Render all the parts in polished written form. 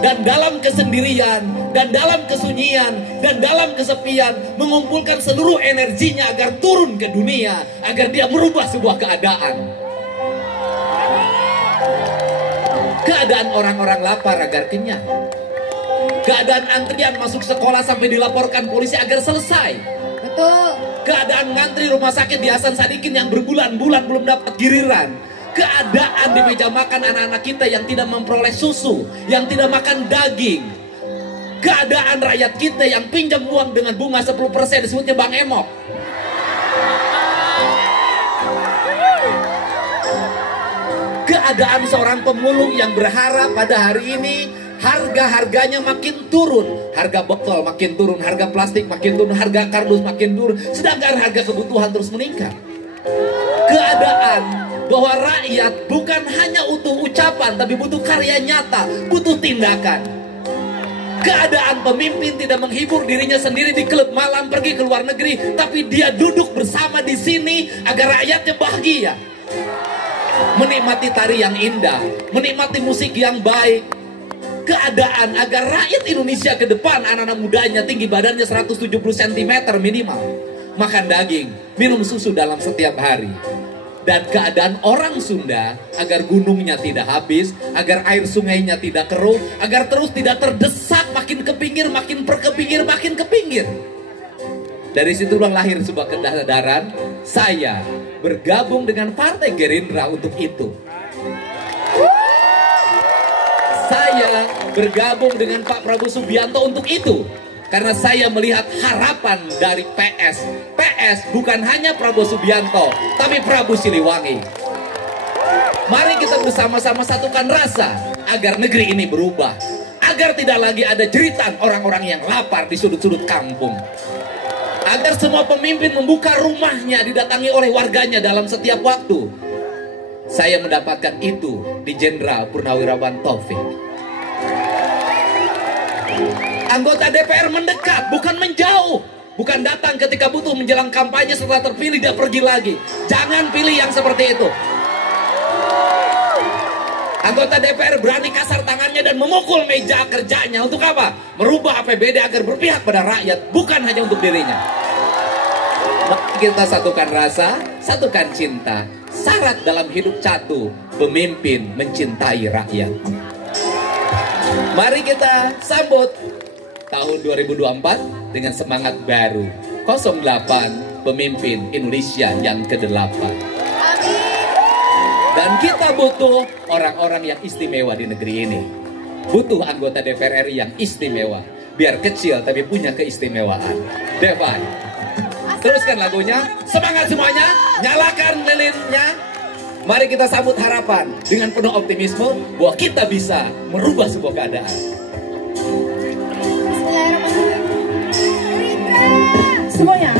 dan dalam kesendirian, dan dalam kesunyian, dan dalam kesepian, mengumpulkan seluruh energinya agar turun ke dunia, agar dia merubah sebuah keadaan. Keadaan orang-orang lapar agar kenyang. Keadaan antrian masuk sekolah sampai dilaporkan polisi agar selesai. Betul. Keadaan ngantri rumah sakit di Hasan Sadikin yang berbulan-bulan belum dapat giliran. Keadaan di meja makan anak-anak kita yang tidak memperoleh susu, yang tidak makan daging. Keadaan rakyat kita yang pinjam uang dengan bunga 10% disebutnya Bang Emok. Keadaan seorang pemulung yang berharap pada hari ini harga-harganya makin turun. Harga botol makin turun, harga plastik makin turun, harga kardus makin turun. Sedangkan harga kebutuhan terus meningkat. Keadaan bahwa rakyat bukan hanya utuh ucapan, tapi butuh karya nyata, butuh tindakan. Keadaan pemimpin tidak menghibur dirinya sendiri di klub malam, pergi ke luar negeri, tapi dia duduk bersama di sini agar rakyatnya bahagia. Menikmati tari yang indah, menikmati musik yang baik. Keadaan agar rakyat Indonesia ke depan, anak-anak mudanya tinggi badannya 170 cm minimal. Makan daging, minum susu dalam setiap hari. Dan keadaan orang Sunda agar gunungnya tidak habis, agar air sungainya tidak keruh, agar terus tidak terdesak makin ke pinggir, makin perkepinggir, makin ke pinggir. Dari situlah lahir sebuah kesadaran, saya bergabung dengan Partai Gerindra untuk itu. Saya bergabung dengan Pak Prabowo Subianto untuk itu. Karena saya melihat harapan dari PS. PS bukan hanya Prabowo Subianto, tapi Prabu Siliwangi. Mari kita bersama-sama satukan rasa agar negeri ini berubah. Agar tidak lagi ada jeritan orang-orang yang lapar di sudut-sudut kampung. Agar semua pemimpin membuka rumahnya didatangi oleh warganya dalam setiap waktu. Saya mendapatkan itu di Jenderal Purnawirawan Taufik. Anggota DPR mendekat, bukan menjauh. Bukan datang ketika butuh menjelang kampanye, setelah terpilih dia pergi lagi. Jangan pilih yang seperti itu. Anggota DPR berani kasar tangannya dan memukul meja kerjanya. Untuk apa? Merubah APBD agar berpihak pada rakyat, bukan hanya untuk dirinya. Mari kita satukan rasa, satukan cinta. Syarat dalam hidup satu, pemimpin mencintai rakyat. Mari kita sambut tahun 2024 dengan semangat baru. 08 pemimpin Indonesia yang ke-8. Dan kita butuh orang-orang yang istimewa di negeri ini. Butuh anggota DPR RI yang istimewa. Biar kecil tapi punya keistimewaan. Devai, teruskan lagunya. Semangat semuanya. Nyalakan lilinnya. Mari kita sambut harapan dengan penuh optimisme bahwa kita bisa merubah sebuah keadaan. Semuanya.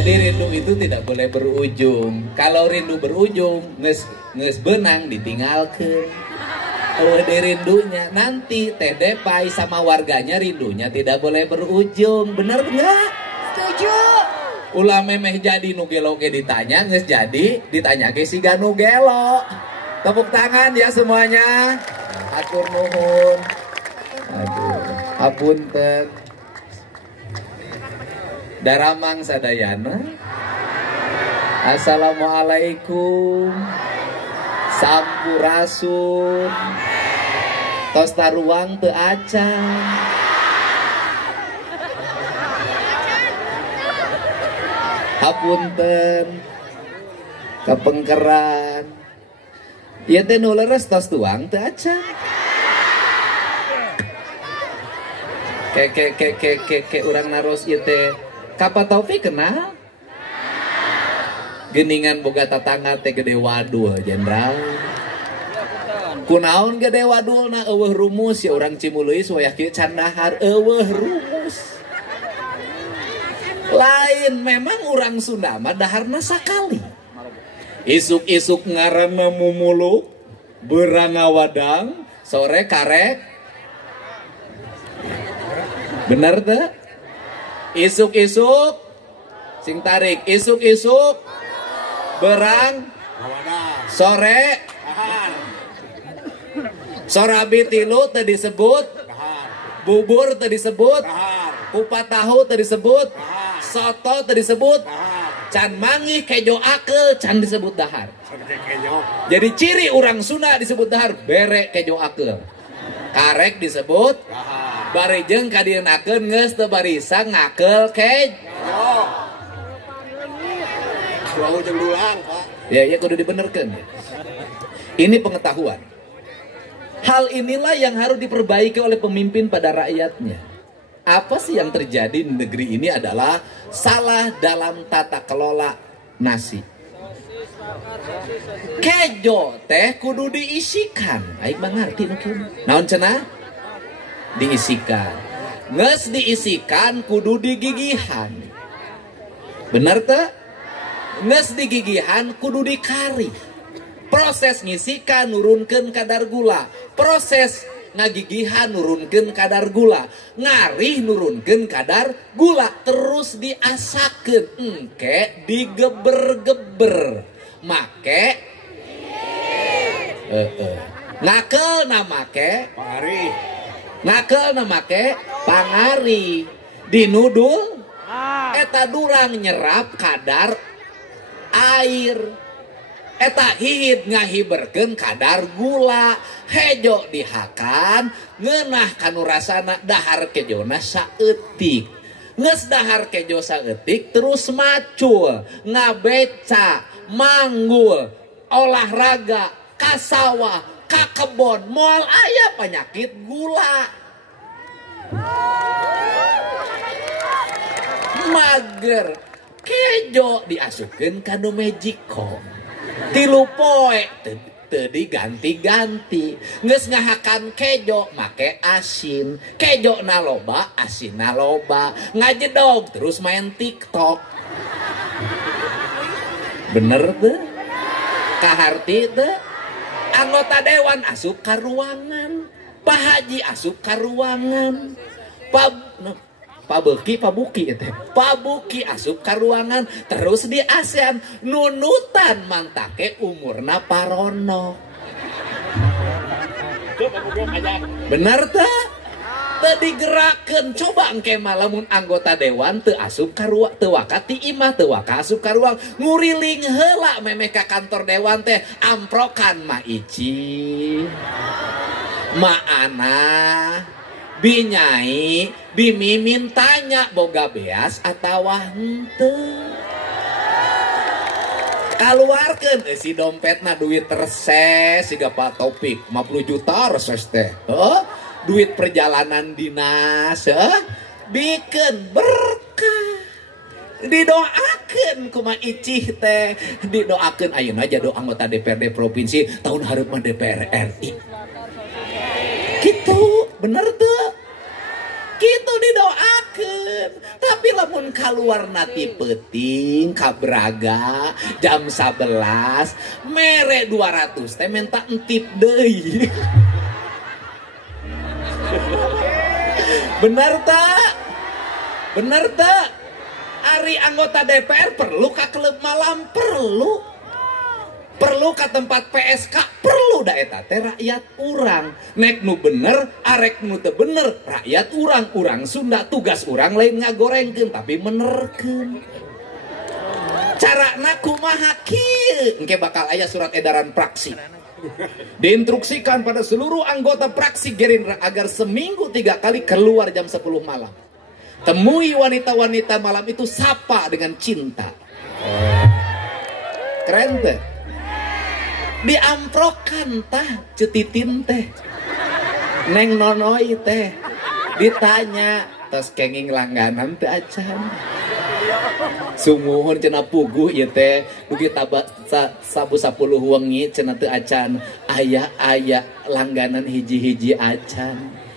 Jadi rindu itu tidak boleh berujung. Kalau rindu berujung, nges benang ditinggalkan. Di rindunya nanti Teh Depai sama warganya rindunya tidak boleh berujung. Bener nggak? Setuju. Ulah memeh jadi nu gelo ge ditanya nges jadi ditanya ke si ganu gelo. Tepuk tangan ya semuanya. Atur nuhun. Aduh, hapunten. Daramang sadayana. Assalamualaikum. Sampurasun. Tos taruang teu acan. Hapunten. Kapengkeran. Ieu teh nu leres tos tuang teu acan. Ke urang naros ieu teh Kapa Taufik kenal? Geningan boga tatangga teh gede wadul jenderal. Kunaon gede wadul na eueuh rumus ya urang Cimuluis wayah kieu candahar eueuh rumus. Lain memang urang Sunda mah daharna sakali. Isuk-isuk ngaranna mumuluk, beurang wadang, sore karek. Bener teh? Isuk-isuk sing tarik, isuk-isuk berang sore sorabi tilu teu disebut bubur teu disebut kupat tahu teu disebut soto teu disebut can manggih kejo akeul can disebut dahar. Jadi ciri orang Sunda disebut dahar bere kejo akeul. Karek disebut bari jeung kadienakeun geus teu barisa ngakeul kejo. Ya kudu dibenerkeun. Ini pengetahuan. Hal inilah yang harus diperbaiki oleh pemimpin pada rakyatnya. Apa sih yang terjadi di negeri ini adalah salah dalam tata kelola nasi. Kejo teh kudu diisikan. Aing mangarti mungkin. Naon cenah? Diisikan. Nges diisikan kudu digigihan. Bener teh? Nges digigihan kudu dikari. Proses ngisikan nurunkeun kadar gula. Proses ngagigihan nurunkeun kadar gula. Ngarih nurunkeun kadar gula. Terus diasakeun. Engke digeber-geber. Make ngakel na make pangari. Ngakel na make pangari. Dinudul eta durang nyerap kadar air. Eta hihid ngahiberkeun kadar gula. Hejo dihakan ngeunah kanu rasana dahar kejona saeutik. Nges dahar kejo saeutik terus macul, ngabeca, manggul, olahraga, kasawah, ka kebon, moal aya penyakit gula. Mager kejo diasukeun ka nu Magicom. 3 poe teu diganti-ganti. Geus ngahakan kejo make asin. Kejo na loba, asin na loba. Ngajedog terus main TikTok. Bener tuh? Kaharti tuh? Anggota dewan asup ka ruangan. Pak Haji asup ka ruangan. Pak Buki asup ka ruangan. Terus di ASEAN nunutan mantake umurna parono. Bener tuh? Teu digerakkeun. Coba engke malamun anggota dewan teu asup ka ruang, teu waka ti imah, teu waka asup ka ruang, nguriling heula memeh ka kantor dewan teh amprokan Ma Ici, Ma Ana, Binyai, Bimimin tanya boga beas atawa henteu. Kaluarkeun si dompetna duit reses siga Pak Taufik 50 juta reses teh. Duit perjalanan dinas, bikin berkah. Didoakeun kumaha Icih teh, didoakeun ayeuna jadi anggota DPRD provinsi, tahun hareup DPR RI. Gitu, bener tuh. Gitu didoakeun. Tapi lamun keluar nati peting kabraga jam 11 mere 200 teh minta entip deui. Benar tak? Benar tak? Ari anggota DPR perlu ke klub malam? Perlu. Perlu ke tempat PSK? Perlu da eta teh rakyat urang. Nek nu bener, arek nu teu bener, rakyat urang. Urang Sunda tugas urang lain ngagorengkeun tapi menerkeun. Carana kumaha kieu? Engke bakal aya surat edaran praksi. Diinstruksikan pada seluruh anggota praksi Gerindra agar seminggu 3 kali keluar jam 10 malam. Temui wanita-wanita malam itu, sapa dengan cinta. Keren teh. Diamprokan tah cetitin teh. Neng nonoi teh. Ditanya, tos kenging langganan teh acan. Sumuhun cenah puguh ieu teh dugi sabu 10 wengi cenah teu acan. Aya langganan hiji-hiji acan.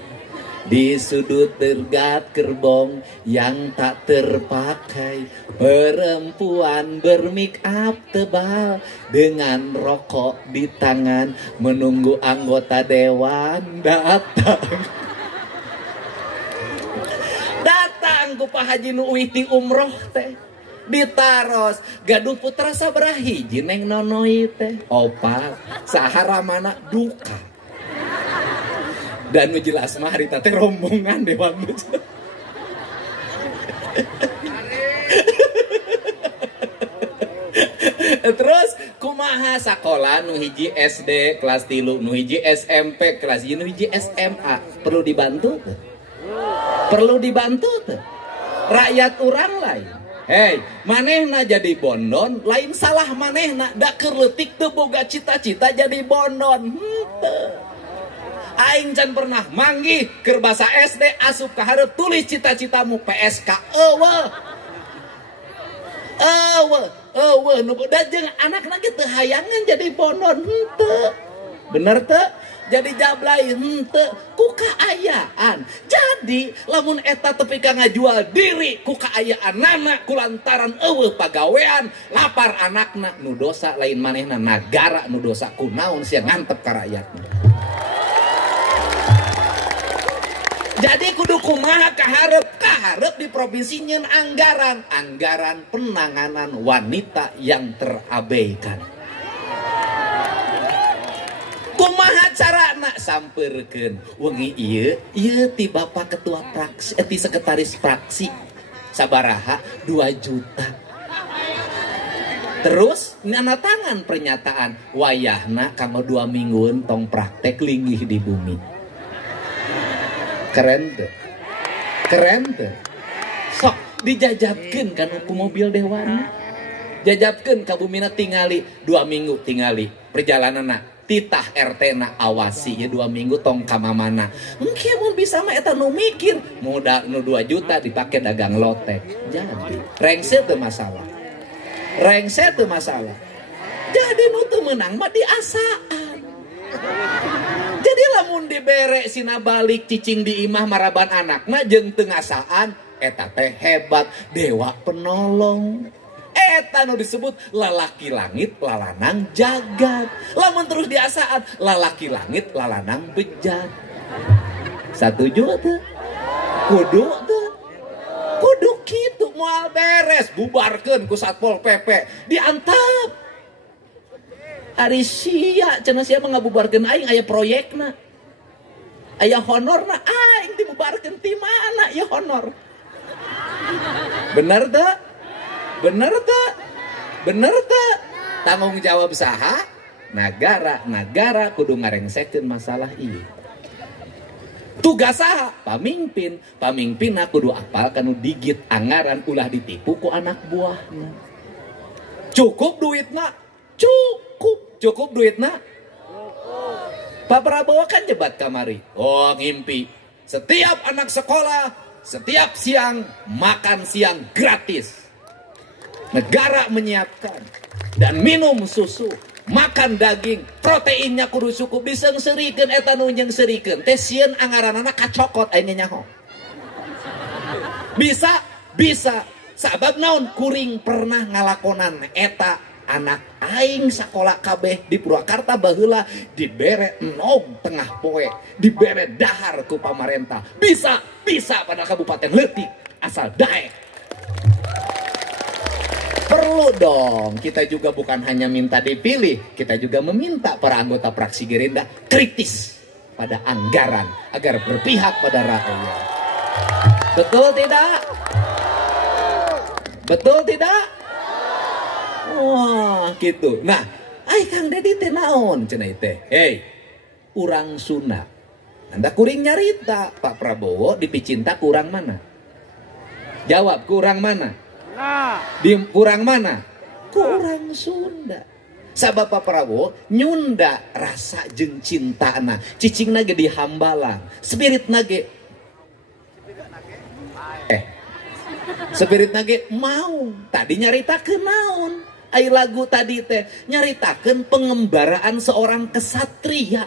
Di sudut tergat gerbong yang tak terpakai, perempuan bermake up tebal dengan rokok di tangan menunggu anggota dewan datang. Datang ku Pak Haji nu uiti umroh teh. Ditaros gaduh putra sabaraha hiji neng nonoi teh? 4. Sahara mana duka. Dan jelas mah harita teh rombongan dewan. Terus kumaha sakola nu hiji SD kelas 3, nu hiji SMP kelas 1, nu hiji SMA perlu dibantu tuh? Perlu dibantu tuh? Rakyat urang lain. Hei, manehna jadi bondon, lain salah manehna. Da keur leutik teu boga cita-cita jadi bondon. Aing can pernah manggih keur basa SD asup ka hareup tulis cita-citamu PSK eueuh nu da jeung anakna ge teu hayangan jadi bondon henteu. Bener teu? Jadi jablay henteu ku kaayaan. Jadi lamun eta tepi ka ngajual diri ku kaayaanana kulantaran eueuh pagawean lapar anakna nu dosa lain manehna nagara nu dosa kunaon sia ngantep ka rakyatna. Jadi kudu kumaha kaharep di provinsi nyeun anggaran penanganan wanita yang terabaikan. Kumaha carana sampeurkeun wengi ieu ti Bapak ketua praksi ti sekretaris praksi sabaraha 2 juta. Terus nanatangan pernyataan wayahna kanggo 2 minggueun tong praktek linggih di bumi. Keren tuh. Sok dijajabkeun kan ku mobil dewan. Jajabkeun ka bumina tingali 2 minggu tingali perjalananna titah RT na awasi ya 2 minggu tong ka mamana. Engke mun bisa mah eta nu mikir modal nu 2 juta dipake dagang lotek. Jadi rengse teu masalah. Jadi nu teu meunang mah diasaan. Jadi lamun dibere sina balik cicing di imah maraban anakna jeung teu ngasaan eta teh hebat dewa penolong. Eta nu disebut lalaki langit lalanang jagat. Lamun terus diasaan lalaki langit lalanang bejat. Satuju teu? Kudu kitu moal beres bubarkeun ku Satpol PP diantep. Ari sia cenah sia ngabubarkeun aing aya proyekna. Aya honorna aing dibubarkeun ti mana ya honor. Bener teu? Tanggung jawab saha? Nagara kudu ngarengsekeun masalah ieu. Tugas saha? Pamimpinna kudu apal kanu digit anggaran ulah ditipu ku anak buahna. Cukup duitna? Cukup duitna? Pak Prabowo kan jebat kamari. Oh ngimpi. Setiap anak sekolah, setiap siang makan siang gratis. Negara menyiapkan. Dan minum susu. Makan daging. Proteinnya kudu cukup. Disengsirikeun eta nu nyeungsirikeun. Teh sieun anggaranana kacokot ayeuna nyaho. Bisa. Sabab naon kuring pernah ngalakonan eta anak aing sakola kabeh di Purwakarta baheula dibere enog tengah poe, dibere dahar ku pamarentah. Bisa pada Kabupaten Leutik asal daek. Perlu dong, kita juga bukan hanya minta dipilih, kita juga meminta para anggota fraksi Gerindra kritis pada anggaran agar berpihak pada rakyat. Betul tidak? Betul tidak? Wah, gitu. Nah, ai Kang Dedi teh naon cenah teh? Hei, urang Sunda. Anda kuring nyarita, Pak Prabowo dipicinta kurang mana? Jawab, kurang mana? Di kurang mana? Kurang Sunda. Sabab Pak Prabowo nyunda rasa jeung cintana. Cicingna ge di Hambalang, spiritna ge spirit nage mau tadi nyaritakeun naon ai lagu tadi teh nyaritakeun pengembaraan seorang kesatria.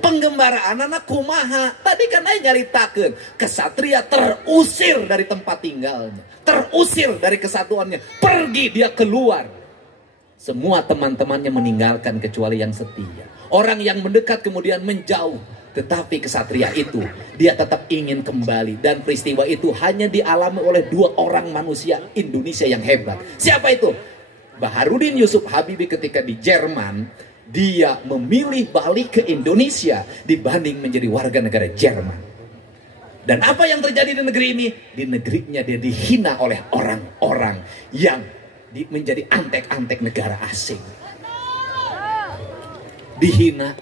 Penggembaraan anak kumaha tadi kan ai nyaritakeun kesatria terusir dari tempat tinggalnya, terusir dari kesatuannya, pergi dia keluar. Semua teman-temannya meninggalkan kecuali yang setia. Orang yang mendekat kemudian menjauh. Tetapi kesatria itu, dia tetap ingin kembali. Dan peristiwa itu hanya dialami oleh dua orang manusia Indonesia yang hebat. Siapa itu? Baharudin Yusuf Habibie ketika di Jerman. Dia memilih balik ke Indonesia dibanding menjadi warga negara Jerman. Dan apa yang terjadi di negeri ini? Di negerinya dia dihina oleh orang-orang yang menjadi antek-antek negara asing. Dihina,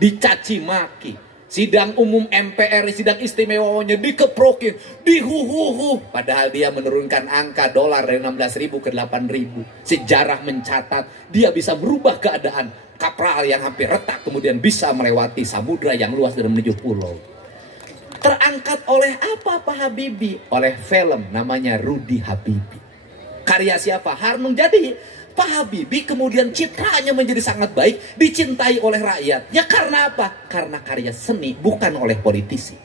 dicaci maki, sidang umum MPR, sidang istimewanya dikeprokin, dihuhuhu. Padahal dia menurunkan angka dolar dari 16.000 ke 8.000. Sejarah mencatat dia bisa merubah keadaan kapal yang hampir retak kemudian bisa melewati samudra yang luas dan menuju pulau. Terangkat oleh apa Pak Habibie? Oleh film namanya Rudy Habibie. Karya siapa? Harnung. Jadi Pak Habibie kemudian citranya menjadi sangat baik, dicintai oleh rakyat. Ya karena apa? Karena karya seni, bukan oleh politisi.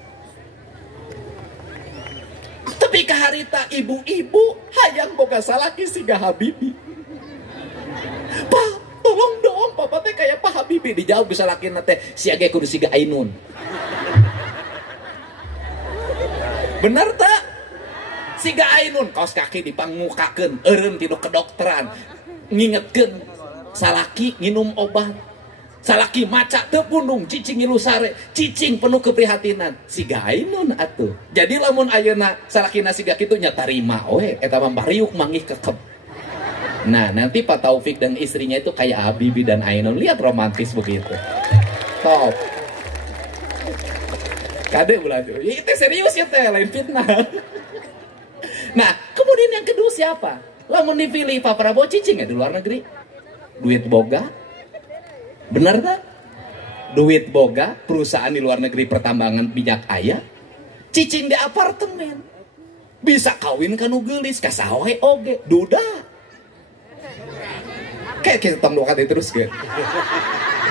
Tapi kaharita ibu-ibu hayang boga salaki siga Habibie. Pak, tolong dong, papa teh kayak Pak Habibie. Dijawab bisa laki nate siaga kudu siga Ainun. Benar tak? Siga Ainun kaos kaki dipangmukakeun, eureun tilu kedokteran. Ngingetkeun salaki nginum obat, salaki maca teu pundung cicing ngilu sare, cicing penuh keprihatinan siga Ainun atuh. Jadi lamun ayeuna salakina siga kitu nya tarima we eta mah bariuk manggih kekep. Nah nanti Pak Taufik dan istrinya itu kayak Habibie dan Ainun, lihat romantis begitu. Top. Kade ulah tuh, itu serius ya teh, lain fitnah. Nah kemudian yang kedua siapa? Lamun dipilih Pak Prabowo cicing ya di luar negeri. Duit boga. Benar tak? Duit boga, perusahaan di luar negeri pertambangan minyak aya. Cicing di apartemen. Bisa kawin kanu geulis, kasawe oge, duda. Kayak kita tong dokat terus gitu.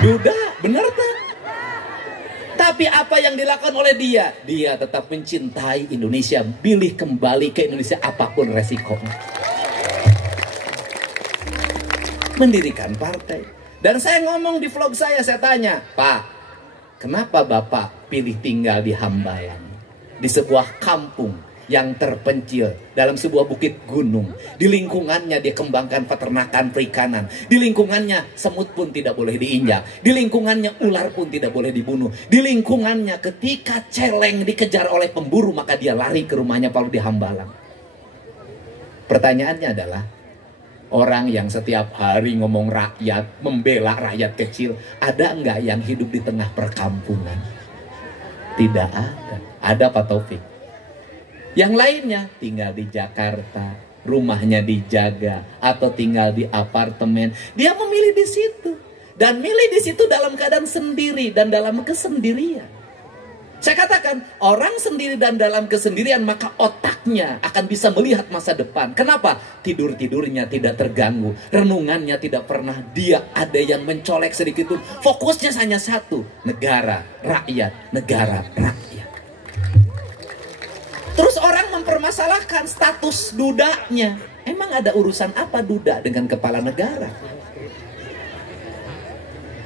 Duda, benar tak? Tapi apa yang dilakukan oleh dia? Dia tetap mencintai Indonesia, pilih kembali ke Indonesia apapun resikonya. Mendirikan partai. Dan saya ngomong di vlog saya tanya, Pak, kenapa Bapak pilih tinggal di Hambalang? Di sebuah kampung yang terpencil dalam sebuah bukit gunung. Di lingkungannya dia kembangkan peternakan perikanan. Di lingkungannya semut pun tidak boleh diinjak. Di lingkungannya ular pun tidak boleh dibunuh. Di lingkungannya ketika celeng dikejar oleh pemburu maka dia lari ke rumahnya Pak di Hambalang. Pertanyaannya adalah, orang yang setiap hari ngomong rakyat, membela rakyat kecil, ada enggak yang hidup di tengah perkampungan? Tidak ada. Ada Pak Taufik. Yang lainnya tinggal di Jakarta, rumahnya dijaga, atau tinggal di apartemen. Dia memilih di situ. Dan milih di situ dalam keadaan sendiri dan dalam kesendirian. Saya katakan, orang sendiri dan dalam kesendirian, maka otaknya akan bisa melihat masa depan. Kenapa? Tidur-tidurnya tidak terganggu. Renungannya tidak pernah dia ada yang mencolek sedikit pun. Fokusnya hanya satu. Negara, rakyat, negara, rakyat. Terus orang mempermasalahkan status dudanya. Emang ada urusan apa duda dengan kepala negara?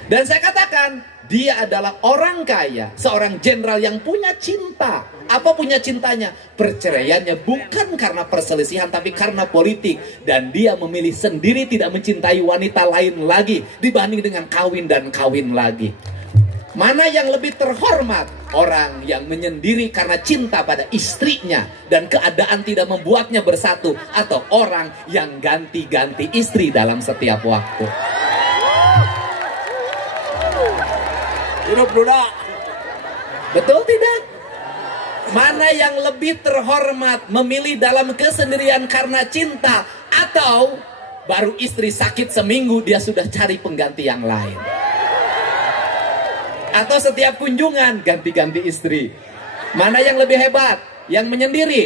Dan saya katakan, dia adalah orang kaya, seorang jenderal yang punya cinta. Apa punya cintanya? Perceraiannya bukan karena perselisihan, tapi karena politik. Dan dia memilih sendiri tidak mencintai wanita lain lagi dibanding dengan kawin dan kawin lagi. Mana yang lebih terhormat? Orang yang menyendiri karena cinta pada istrinya dan keadaan tidak membuatnya bersatu, atau orang yang ganti-ganti istri dalam setiap waktu? Hidup duda. Betul tidak? Mana yang lebih terhormat, memilih dalam kesendirian karena cinta, atau baru istri sakit seminggu dia sudah cari pengganti yang lain? Atau setiap kunjungan ganti-ganti istri? Mana yang lebih hebat? Yang menyendiri?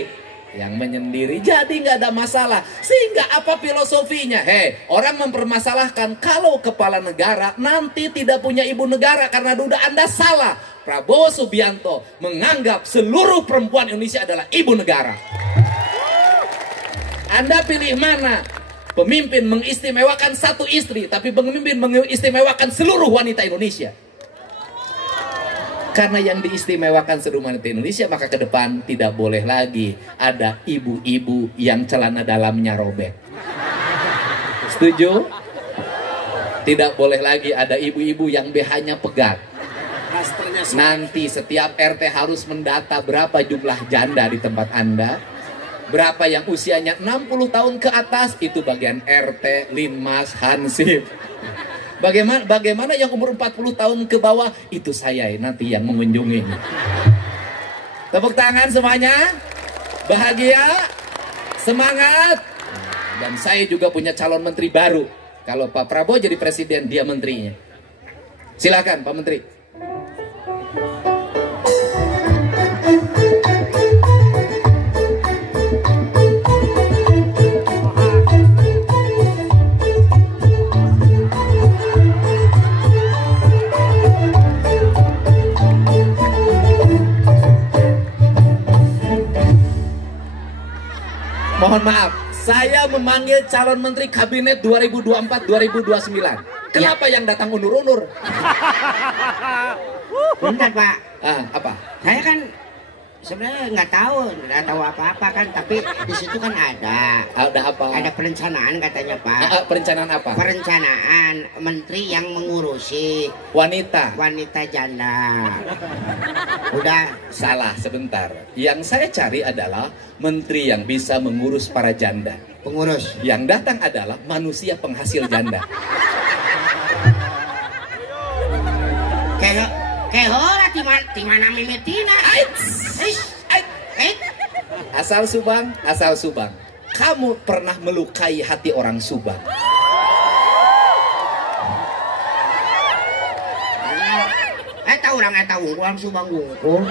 Yang menyendiri jadi nggak ada masalah. Sehingga apa filosofinya? Orang mempermasalahkan kalau kepala negara nanti tidak punya ibu negara karena duda. Anda salah. Prabowo Subianto menganggap seluruh perempuan Indonesia adalah ibu negara. Anda pilih mana? Pemimpin mengistimewakan satu istri, tapi pemimpin mengistimewakan seluruh wanita Indonesia. Karena yang diistimewakan seluruh wanita Indonesia, maka ke depan tidak boleh lagi ada ibu-ibu yang celana dalamnya robek. Setuju? Tidak boleh lagi ada ibu-ibu yang BH-nya pegat. Nanti setiap RT harus mendata berapa jumlah janda di tempat Anda. Berapa yang usianya 60 tahun ke atas, itu bagian RT, Linmas, Hansip. Bagaimana yang umur 40 tahun ke bawah, itu saya nanti yang mengunjungi. Tepuk tangan semuanya. Bahagia, semangat. Dan saya juga punya calon menteri baru. Kalau Pak Prabowo jadi presiden, dia menterinya. Silakan Pak Menteri. Mohon maaf, saya memanggil calon menteri kabinet 2024-2029. Kenapa yang datang undur-undur? Bentar Pak, Apa? saya kan sebenarnya nggak tahu apa-apa kan, tapi di situ kan ada apa? Ada perencanaan katanya Pak. Perencanaan apa? Perencanaan menteri yang mengurusi Wanita. janda. Udah Salah sebentar. Yang saya cari adalah menteri yang bisa mengurus para janda. pengurus. Yang datang adalah manusia penghasil janda. Kayak ora di mana mimitina. Asal Subang. Kamu pernah melukai hati orang Subang? Orang Subang wungkul.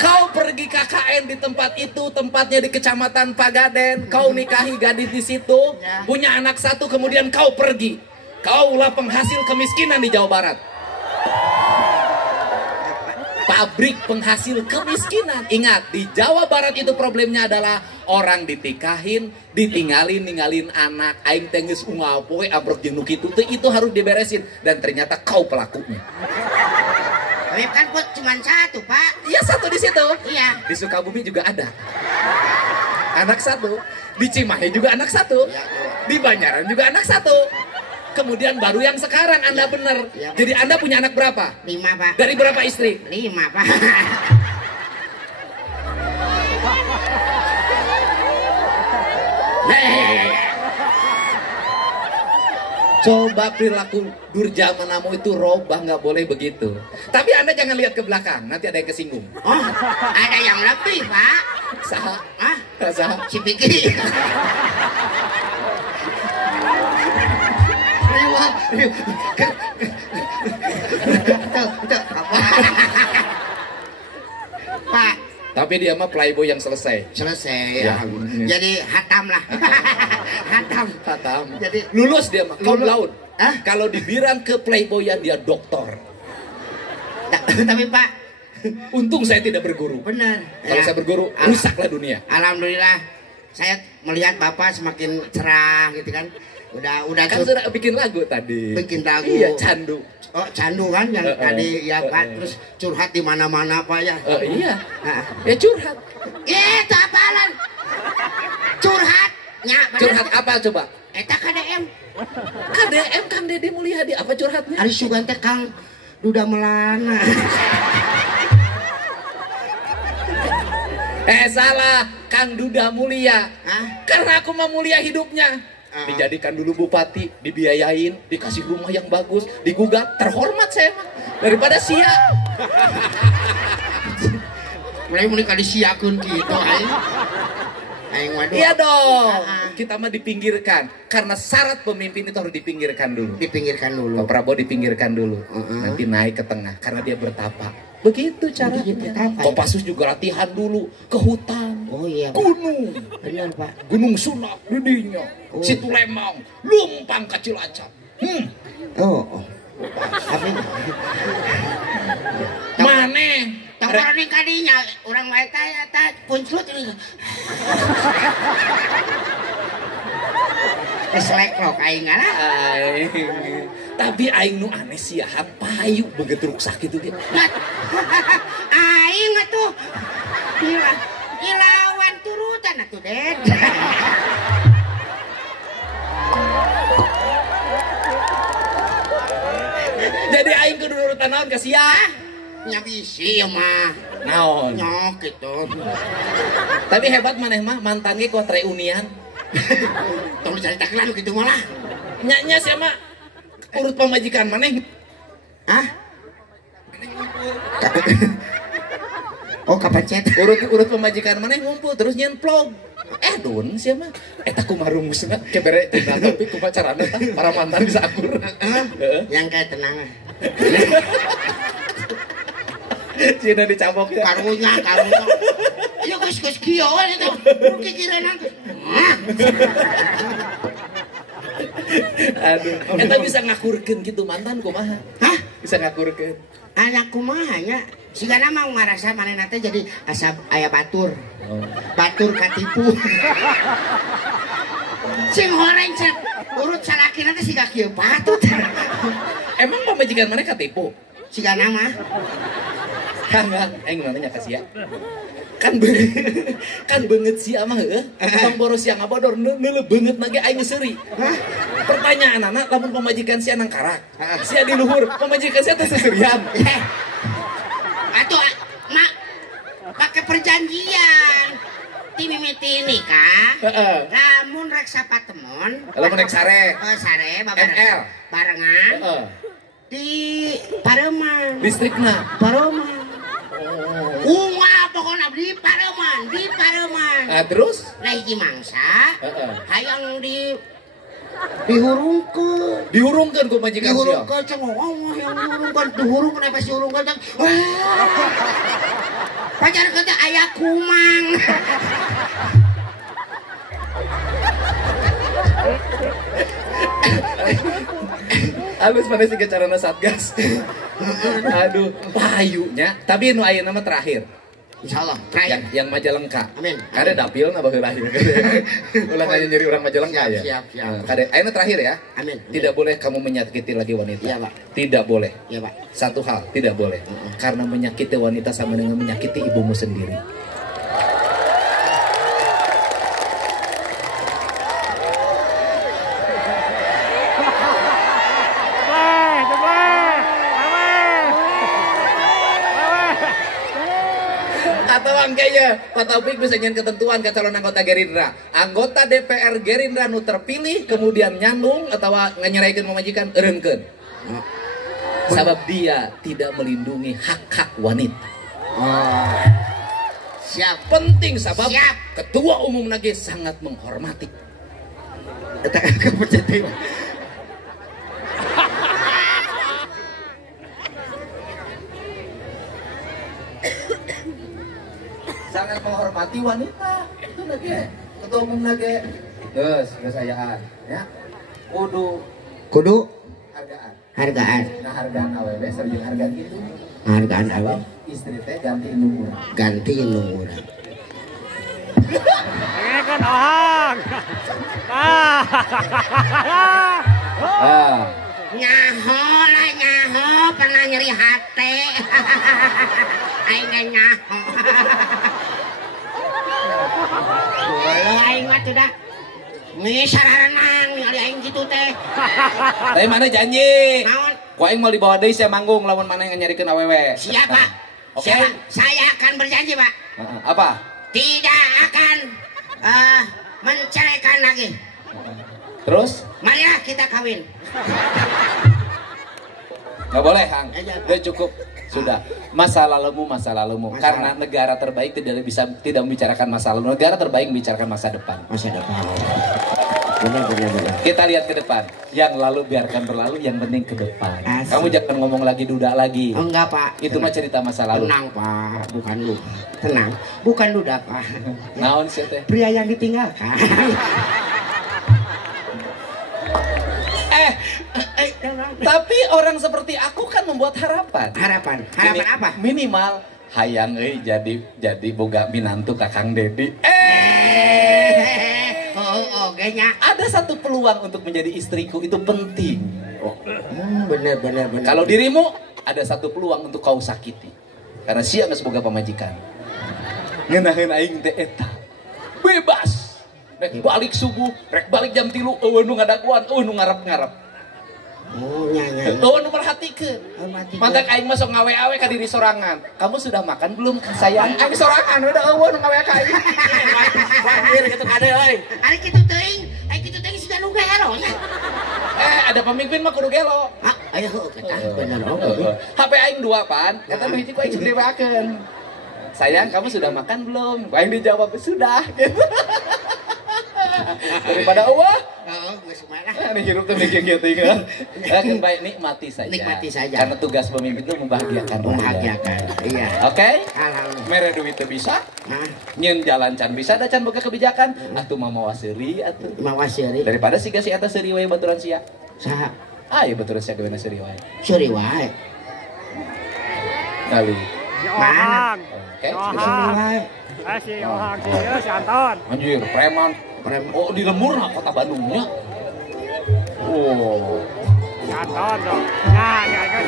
Kau pergi KKN di tempat itu, tempatnya di Kecamatan Pagaden. Kau nikahi gadis di situ, punya anak satu, kemudian kau pergi. Kaulah penghasil kemiskinan di Jawa Barat. Pabrik penghasil kemiskinan. Ingat, di Jawa Barat itu problemnya adalah orang ditikahin, ninggalin anak. Aing tengis ungapoe abrok jenuk itu harus diberesin. Dan ternyata kau pelakunya. Tapi kan cuma satu Pak. Iya, satu di situ. Iya. Di Sukabumi juga ada. Anak satu. Di Cimahi juga anak satu. Di Banjaran juga anak satu. Kemudian baru yang sekarang Anda benar. Ya. Jadi Anda punya anak berapa? 5 Pak. Dari berapa istri? 5 Pak. Coba perilaku Durjamanamu itu robah, nggak boleh begitu. Tapi Anda jangan lihat ke belakang, nanti ada yang kesinggung. Oh, ada yang lebih Pak. Saha? Hah? Saha? Si Piki. Pak. Tapi dia mah playboy yang selesai. Selesai Ya. Jadi hatam lah. Hatam. Jadi Lulus dia mah, kaum lulus. laut. Hah? Kalau dibilang ke playboyan dia doktor. Tapi Pak, Untung saya tidak berguru. Benar. Kalau saya berguru, rusaklah dunia. Alhamdulillah, saya melihat Bapak semakin cerah gitu kan. Udah Kan sudah bikin lagu tadi. Bikin lagu. Iya, candu. Oh, candu kan yang tadi ya Pak, terus curhat di mana-mana Pak ya. Iya. Ya curhat. Itu apaan? Curhat. Curhat apa coba? Eta KDM. KDM Kang Deddy Mulyadi, apa curhatnya? Ari sugan teh Kang duda melana. Salah, Kang Duda Mulia. Karena aku mau mulia hidupnya. Dijadikan dulu bupati, dibiayain, dikasih rumah yang bagus, digugat, terhormat saya mah. Daripada sia. Mulai kali siakeun kitu aing. Iya dong, kita mah dipinggirkan. Karena syarat pemimpin itu harus dipinggirkan dulu. Dipinggirkan dulu. Pak Prabowo dipinggirkan dulu, nanti naik ke tengah karena dia bertapa. Begitu caranya. Kopassus juga latihan dulu ke hutan. Oh iya. Gunung. Benar Pak. Gunung Sunak, Didinya, Situ Lemang, Lumpang ke Cilacap. Oh. Tapi Maneh. Tangkoran kadinya urang wae teh punclut ini. Keslek-lok aing lah. Tapi aing nu aneh sia payu begitu rusak gitu gitu. Aing atuh. Ilawan turutan atuh, Den. Jadi aing kudu nurutan naon ka sia? Nya bisi mah. Naon? Nyok gitu. Tapi hebat maneh mah mantan ge kuat reunian. Tong dicaritakeun kitu mah lah. Nya sia mah urut pamajikan maneh. Hah? Oh kapancet. Urut pemajikan maneh ngumpul terus nyen vlog. Don sia mah eta kumaha rumusna kebere tina topik kumacarana tah para mantan bisa akur. Yang kayak tenang. Cina dicabok ya. Karunya. Iya geus kieu itu. Kikirenan. Aduh, eta bisa ngakurkeun gitu mantan kumaha? Hah? Bisa ngakurkeun. Anak kumaha nya? Sigana mau ngarasa manehna teh jadi asap aya batur. Batur katipu. Sing horeng cek urut salakina teh siga kieu patut. Emang pamajikan maneh katipu? Sigana mah. Enggak, aing nanya ka sia. Kan beungeut sia mah heueuh. Bang boros sia ngabodor neuleuh beungeut na ge aing seuri. Pertanyaanna lamun pamajikan sia nang karak. Sia di luhur, pamajikan sia teh seseurian. Atuh mak pakai perjanjian. Ti mimiti nikah. Lamun rek sapatemon, lamun rek sare. Sare ML barengan. Di Pareman. Distrikna Pareman. Pokoknya di Pareman. Terus? Nah hiji mangsa, hayang dihurungkeun ku majikan sia. Dihurungkeun cengoh yang dihurungkeun pas dihurungkeun teh. Pacar teh aya kumang. Halus mana sih carana Satgas. Aduh, payunya. Tapi nu ayeuna mah terakhir. Insyaallah terakhir. Yang Majalengka. Amin. Kade dapilna baheula lahir. Ulah aya nyeri urang Majalengka ya. Siap. Kade ayeuna terakhir ya. Amin. Tidak boleh kamu menyakiti lagi wanita. Iya, Pak. Tidak boleh. Iya, Pak. Satu hal, tidak boleh. Karena menyakiti wanita sama dengan menyakiti ibumu sendiri. Atau angkanya Pak Taufik bisa nyen ketentuan ke calon anggota Gerindra. Anggota DPR Gerindra nu terpilih kemudian nyandung atau nganyerahkeun memajikan eureunkeun. Sabab dia tidak melindungi hak-hak wanita. Siap. Penting sabab Siap. Ketua Umum lagi sangat menghormati. Eta kepencet deui. Sangat menghormati wanita. Itu lagi Ketua Umum lagi. Geus ayaan ya. Kudu Kudu hargaan. Hargaan. Nah hargaan awewe sering harga gitu. Hargaan awewe. Istri teh ganti indung urang. Ganti indung urang. Ini kan ohang. Nyaho lah nyaho, pernah nyeri hati. Aing nyaho. Boleh aing mah tuh dah. Ini sararanang ningali aing gitu teh. Tapi mana janji? Naon? Ku aing mau dibawa deui saya manggung lamun mana yang nyarikeun awewe. Siap, Pak. Oke. Siap, Pak. Saya akan berjanji, Pak. Apa? Tidak akan menceraikan lagi. Terus? Marilah kita kawin. Gak boleh, Hang. Udah cukup. Sudah. Masa lalumu. Karena negara terbaik tidak membicarakan masa lalu. Negara terbaik membicarakan masa depan. Masa depan. Benar. Kita lihat ke depan. Yang lalu biarkan berlalu, yang penting ke depan. Asik. Kamu jangan ngomong lagi duda lagi. Enggak, Pak. Itu mah cerita masa lalu. Tenang, Pak. Bukan lu. Tenang. Bukan duda, Pak. Naon sih teh? Pria yang ditinggalkan. Tapi orang seperti aku kan membuat harapan. Harapan apa? Minimal hayang jadi boga minantu Kakang Dedi. Kayaknya ada satu peluang untuk menjadi istriku, itu penting. Bener. Kalau dirimu ada satu peluang untuk kau sakiti. Karena sia geus boga pamajikan. Ngeunaheun aing teh eta. Bebas. Rek balik subuh, rek balik jam 3, eueuh nu ngadaguan, eueuh nu ngarep-ngarep. Oh, nya. Eueuh nu merhatikeun. Mantak aing mah sok ngawe-awe ka diri sorangan. Kamu sudah makan belum sayang? Aing sorangan udah eueuh nu ngawe ka aing. Wandir kitu kade euy. Ari kitu teuing sudah nu gelo nya. Ada pemimpin mah kudu gelo. Aya heuh eta bener HP aing 2 pan, eta nu hiji ku aing didewakeun. Sayang, kamu sudah makan belum? Ku aing dijawab sudah. Daripada wah. Geus kumaha. Ini hirup tuh mikir gitu kan. Kan baik nikmati saja. Nikmati saja. Karena tugas pemimpin itu membahagiakan. Iya. Oke? Alhamdulillah. Mere duit teu bisa. Nyeun jalan can bisa da can boga kebijakan. Atuh mah mawa seuri atuh. Mawa seuri. Daripada siga si eta seuri wae baturan sia. Saha? Ieu baturan sia geuna seuri wae. Seuri wae. Kali. Si ohang. Oke. Seuri wae. Si ohang si Anton. Anjir, preman. Oh, di lemurna kota Bandungnya. Oh. Si Anton dong. Nah, kan.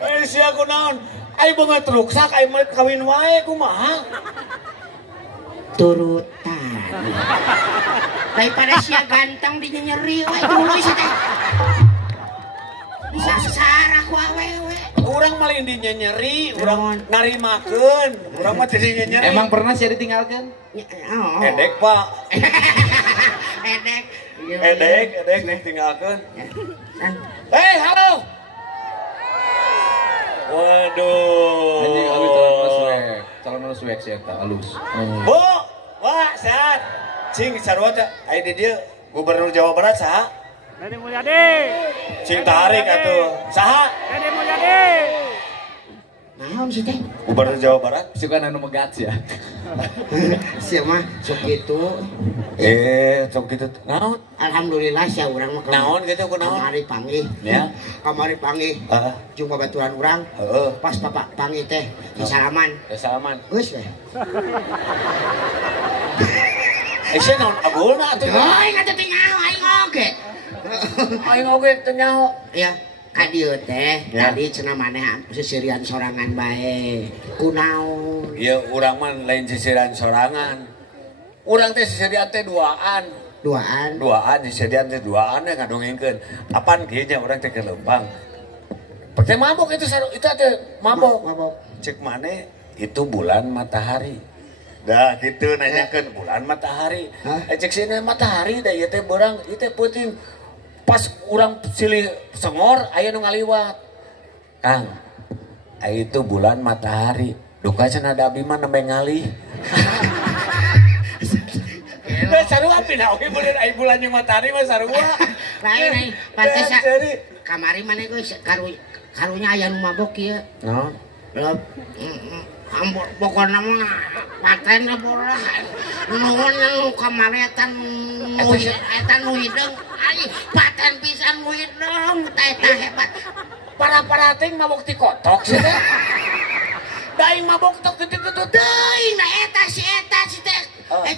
Aisyah kunaon? Ai banget ruksak, ai mah kawin wae kumaha? Turutan. Daripada sia ganteng dinyeri wae dulu sih teh. Bisa sarah ku awewe. Urang malah intinya nyeri, urang narimakeun, urang mah jadi nyeri. Emang pernah sih ditinggalkan? Edek, Pak. Edek. Edek ditinggalkeun. Halo. Waduh. Anjing alus calon swag sih eta alus. Bu, wah, sehat. Cing sarua teh aya di dieu Gubernur Jawa Barat saha? Deddy Mulyadi. Cing tarik atuh. Saha? Deddy Mulyadi. Naon sih teh? Gubernur Jawa Barat. Suka anu megats ya. Sia mah sok kitu. Sok kitu. Naon? Alhamdulillah sia urang mah Naon gitu kunaon? kamari panggih. Ya. Kamari panggih. Heeh. Jumpa baturan urang. Heeh. Pas bapak panggih teh salaman. Salaman. Geus we. Sia naon abulna atuh? Oh, ingat teh nyaho aing oge. Aing oge teu nyaho. Ya, ka dieu teh Ya. tadi cenah maneh sesirian sorangan bae. Kunaon? Ieu urang mah lain sisiran sorangan. Urang teh sisirian teh duaan. Duaan. Sisirian teh duaan ngadongengkeun. Apaan kieu nya urang teh ke Lembang. Pakai mabok itu teh mabok. Cek maneh itu bulan matahari. Dah gitu nanyakeun bulan matahari. Cek sini matahari da ieu teh beurang ieu teh peuting pas urang silih sengor aya nu ngaliwat. Kang, itu bulan matahari. Duka cenah da abdi mah nembe ngalih. Sarua pindah oke bulan yang matahari mah sarua. Lain pantes kamari maneh geus karunya aya nu mabok ieu. Naon? pokoknya mah paten lah bola nuhun nu kamaretan etan nu hidung ai paten pisan nu hidung eta hebat Para ting mabok ti kotok sih teh. Da aing mabok tok gede-gede teuing na eta si teh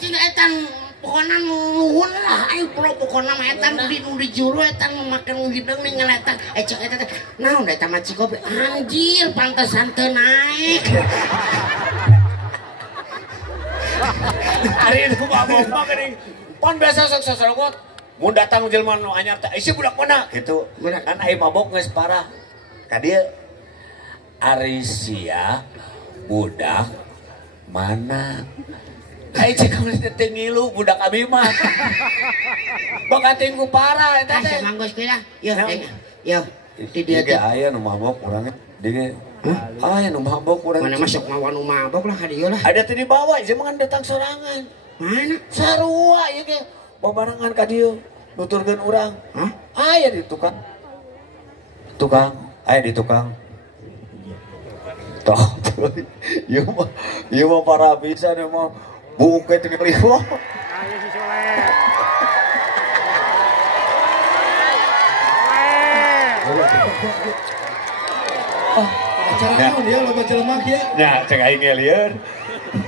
etan pokoknya nuhun lah ayo pokoknya mah etan nu di juru etan make nu hidung nih ngeletan cek eta teh naon da eta mah cikopi anjir pantesan teu naik. Hari itu mabok mah geuning. Pon biasa sok sosrogot. Mun datang jelema nu anyar teh isi budak mana gitu. Kan aing mabok geus parah. Ka dieu Arisia budak mana? Aing cek geus teh ngilu budak abi mah. Boga tinggu parah eta teh. Manggus kira. Yo. Di dia teh aya nu mabok urang dieu. Aya nu mabok urang. Mana masuk mawa nu mabok lah ka dieu lah. Ada teh dibawa, ieu mah datang sorangan. Mana? Sarua ieu ge. Babarengan ka dieu nuturkeun urang. Hah? Aya di tukang. Aya di tukang. Toh. Ieu mah parah pisan ieu mah. Buket teh liwah. Ayo si Soleh. Acara naon ya loba jelema kieu? Nya cek aing ge lieur.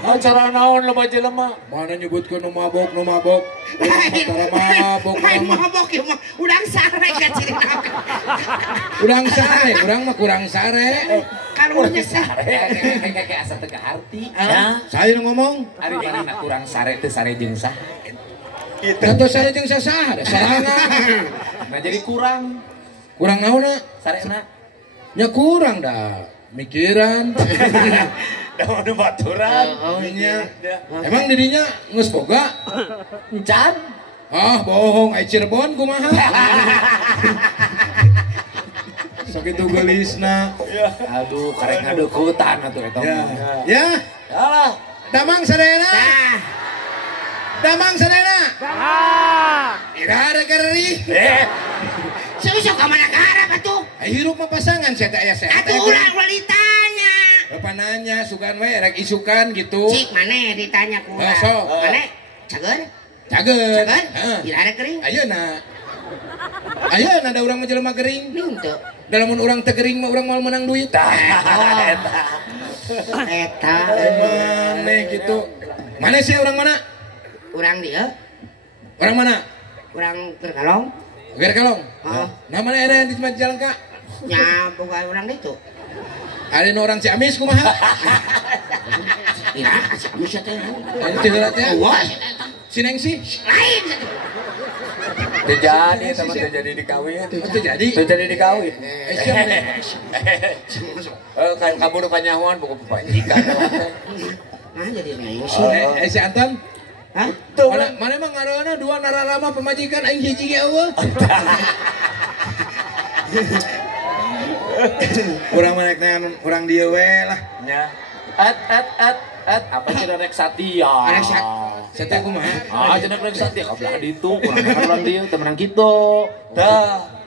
Acara naon loba jelema? Mana nyebutkeun nu mabok. Acara mabok. Hai mabok ieu mah urang sare ka cirina. Urang sare, urang mah kurang sare. Kalunya sare. Kayak asa teu arti. Ya. Saya nu ngomong. Ari mana kurang sare teu sare jeung saha. Teu sare jeung sasaha, da sarangan. Nah jadi kurang Kurang naonna? sarena. Nya kurang dah. Mikiran. Da mah baturan. Oh Nya. Emang dirinya geus boga? Encan. Ah, bohong, ai Cirebon kumaha? Sok itu gelisna. Aduh, karek ngadeukutan atuh eta Ya. mah. Ya, Alah. Damang sadayana. Nah, Damang sadayana. Ah, Irada kerri. susuk ka mana karep atuh? Ai hirup mah pasangan saya teh aya saya. Atuh urang ditanya. Bapak nanya, sugan we rek isukan gitu. Cik maneh ditanya ku urang. Sok. Maneh cager? Cageut. Cager? Heeh. Tidak ada kering? Ayeuna da urang mah jelema gering. Belum tuh. Da lamun urang teu gering mah urang moal menang duit. Eta. Maneh gitu. Mana sih urang mana? Urang dia, Urang mana? urang terkalong. Ger kalong. Heeh. Nah mana ada di Majalengka? Nya boga urang ditu. Ada nu orang Ciamis kumaha? Ira, kami teh. Ada teh teh. Wah, Sineng sih. lain. Terjadi teman terjadi di kawin. Itu jadi. Terjadi di kawin. Masuk. Kan kabur panyahuan buku pajikan. Nah, jadi lain sih. Si Anton. Hah? Mana emang ngaranna dua nararama pemajikan aing hiji ge eueuh. Urang mana dengan urang dieu we lah. Nya. Apa cenah rek Satya? Rek Saya kumaha? Ah, cenah rek Satya kabelah ditu, kurang dieu teu menang kitu. Dah.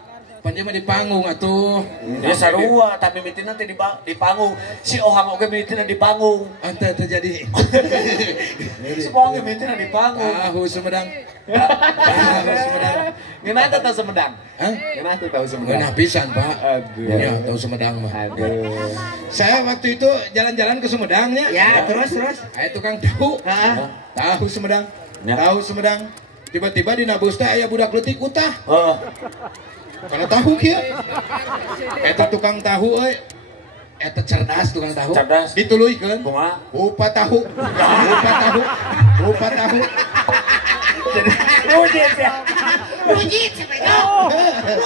Panjang mah di panggung atuh. Ya sarua tapi mitina teh di panggung. Si Ohang oge mitina di panggung. Ante terjadi. Si Ohang oge mitina di panggung. Tahu Sumedang. Tahu Sumedang. Ngeunah teh tahu Sumedang. Hah? Ngeunah teh tahu Sumedang. Ngeunah pisan, Pak. Aduh. Ya, tahu Sumedang mah. Aduh. Saya waktu itu jalan-jalan ke Sumedangnya. Ya, terus. Aya tukang tahu. Heeh. Tahu Sumedang. Ya. Tahu Sumedang. Tiba-tiba di Nabus teh aya budak leutik utah. Oh. Karena tahu kieu. Eta tukang tahu euy. Eta cerdas tukang tahu. Cerdas. Dituluykeun. Kumaha? Rupa tahu. Rupa tahu. Rujit ya. Rujit cepet.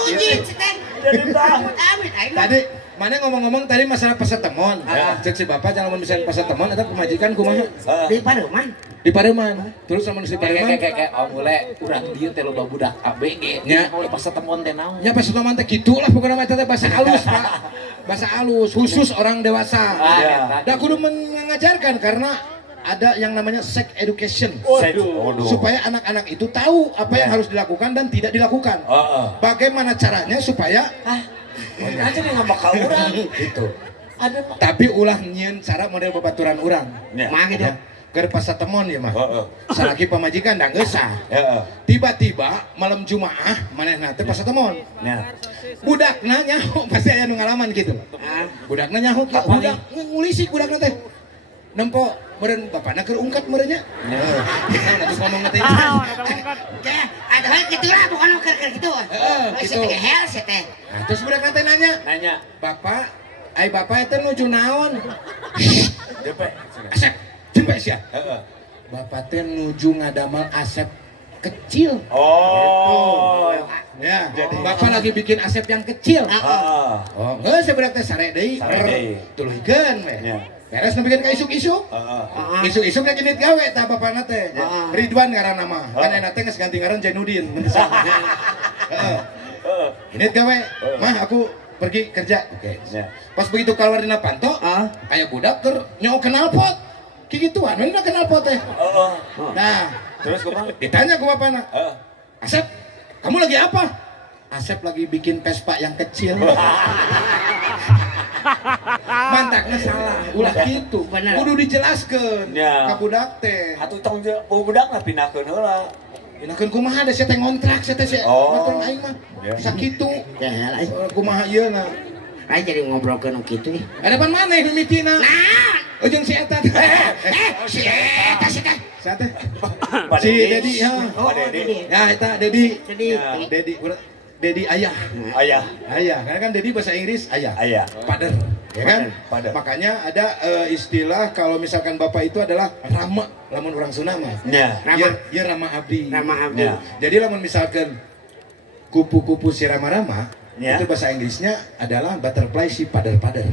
Rujit cepet. Jadi tahu. Amit aing. Tadi mana ngomong-ngomong tadi masalah pasatemon. Cek si bapak jangan mau bisa pasatemon eta pemajikan kumaha? Di Pademan. Di Pareman. Terus sama di Pareman. Kayak mulai urang dieu teh loba budak ABG. Nya. Mulai pas temuan teh naon. Ya pasatemon teh kitu lah pokokna mah eta teh bahasa halus, Pak. Bahasa halus khusus orang dewasa. Ah, Da kudu mengajarkan karena ada yang namanya sex education. Waduh. Supaya anak-anak itu tahu apa yang harus dilakukan dan tidak dilakukan. Heeh. Bagaimana caranya supaya Aja nih ngambak ka urang. itu. Ada mah. Tapi ulah nyieun cara model babaturan urang. Ya. Mah gitu. Ya. Keur pasatemon ya mah. Heeh. Salaki pamajikan da geus sah. Heeh. Tiba-tiba malam Jumaah manehna teh pasatemon. Ya. Budakna nyaho pasti aya nu ngalaman gitu. Budakna nyaho kieu budak ngulisik budakna teh. Nempo meureun bapana keur ungkat meureunnya. Heeh. Terus ngomong teh. Teh, ada hal kitu lah bukan keur kitu. Gitu. Teh hel sih teh. Nah, terus budakna teh nanya, Nanya. "Bapak, ai bapak eta nuju naon?" Depe. Asep, jempe sia. Heeh. Bapak teh nuju ngadamel asep kecil. Oh. Ya, bapak lagi bikin asep yang kecil. Heeh. Oh, geus budak teh sare deui. Sare deui. Tuluhikeun we. Ya. Beres nu bikin ka isuk-isuk. Heeh. Isuk-isuk na genit gawe tah bapana teh. Heeh. Ridwan ngaranna mah. Kan eta teh geus ganti ngaran Jainuddin. Heeh. Heeh. Genit gawe. Mah aku pergi kerja. Oke. Ya. Pas begitu keluar dina panto, aya budak keur nyoo knalpot. Kigituan, mana knalpot teh. Heeh. Nah, Terus kumaha? ditanya ku bapana, Heeh. "Asep, kamu lagi apa?" Asep lagi bikin Vespa yang kecil. Mantaknya salah, ulah gitu. Bener. Kudu dijelaskeun Ya. ka budak teh. Atuh tong budak mah pindahkeun heula. Dinakeun kumaha da sia teh ngontrak sia teh sia. Oh. Motor aing mah. Ya. Sakitu. Teh hel ai. Kumaha ieu na? Ai jadi ngobrolkeun kitu ih. Hadapan maneh mimitina. Nah, Ujung si eta. si eta si teh. Sa teh. Pak Si Dedi. Dedi, ha. Pak Dedi. Ya eta Dedi. Jadi Ya. Dedi ayah. Ayah. Ayah, karena kan Dedi bahasa Inggris ayah. Ayah. Pader, ya kan? Pader. Makanya ada istilah kalau misalkan bapak itu adalah rama, lamun orang Sunda mah. Ya. Ya rama abdi. Rama abdi. Ya. Jadi lamun misalkan kupu-kupu si rama-rama, Ya. itu bahasa Inggrisnya adalah butterfly si pader-pader.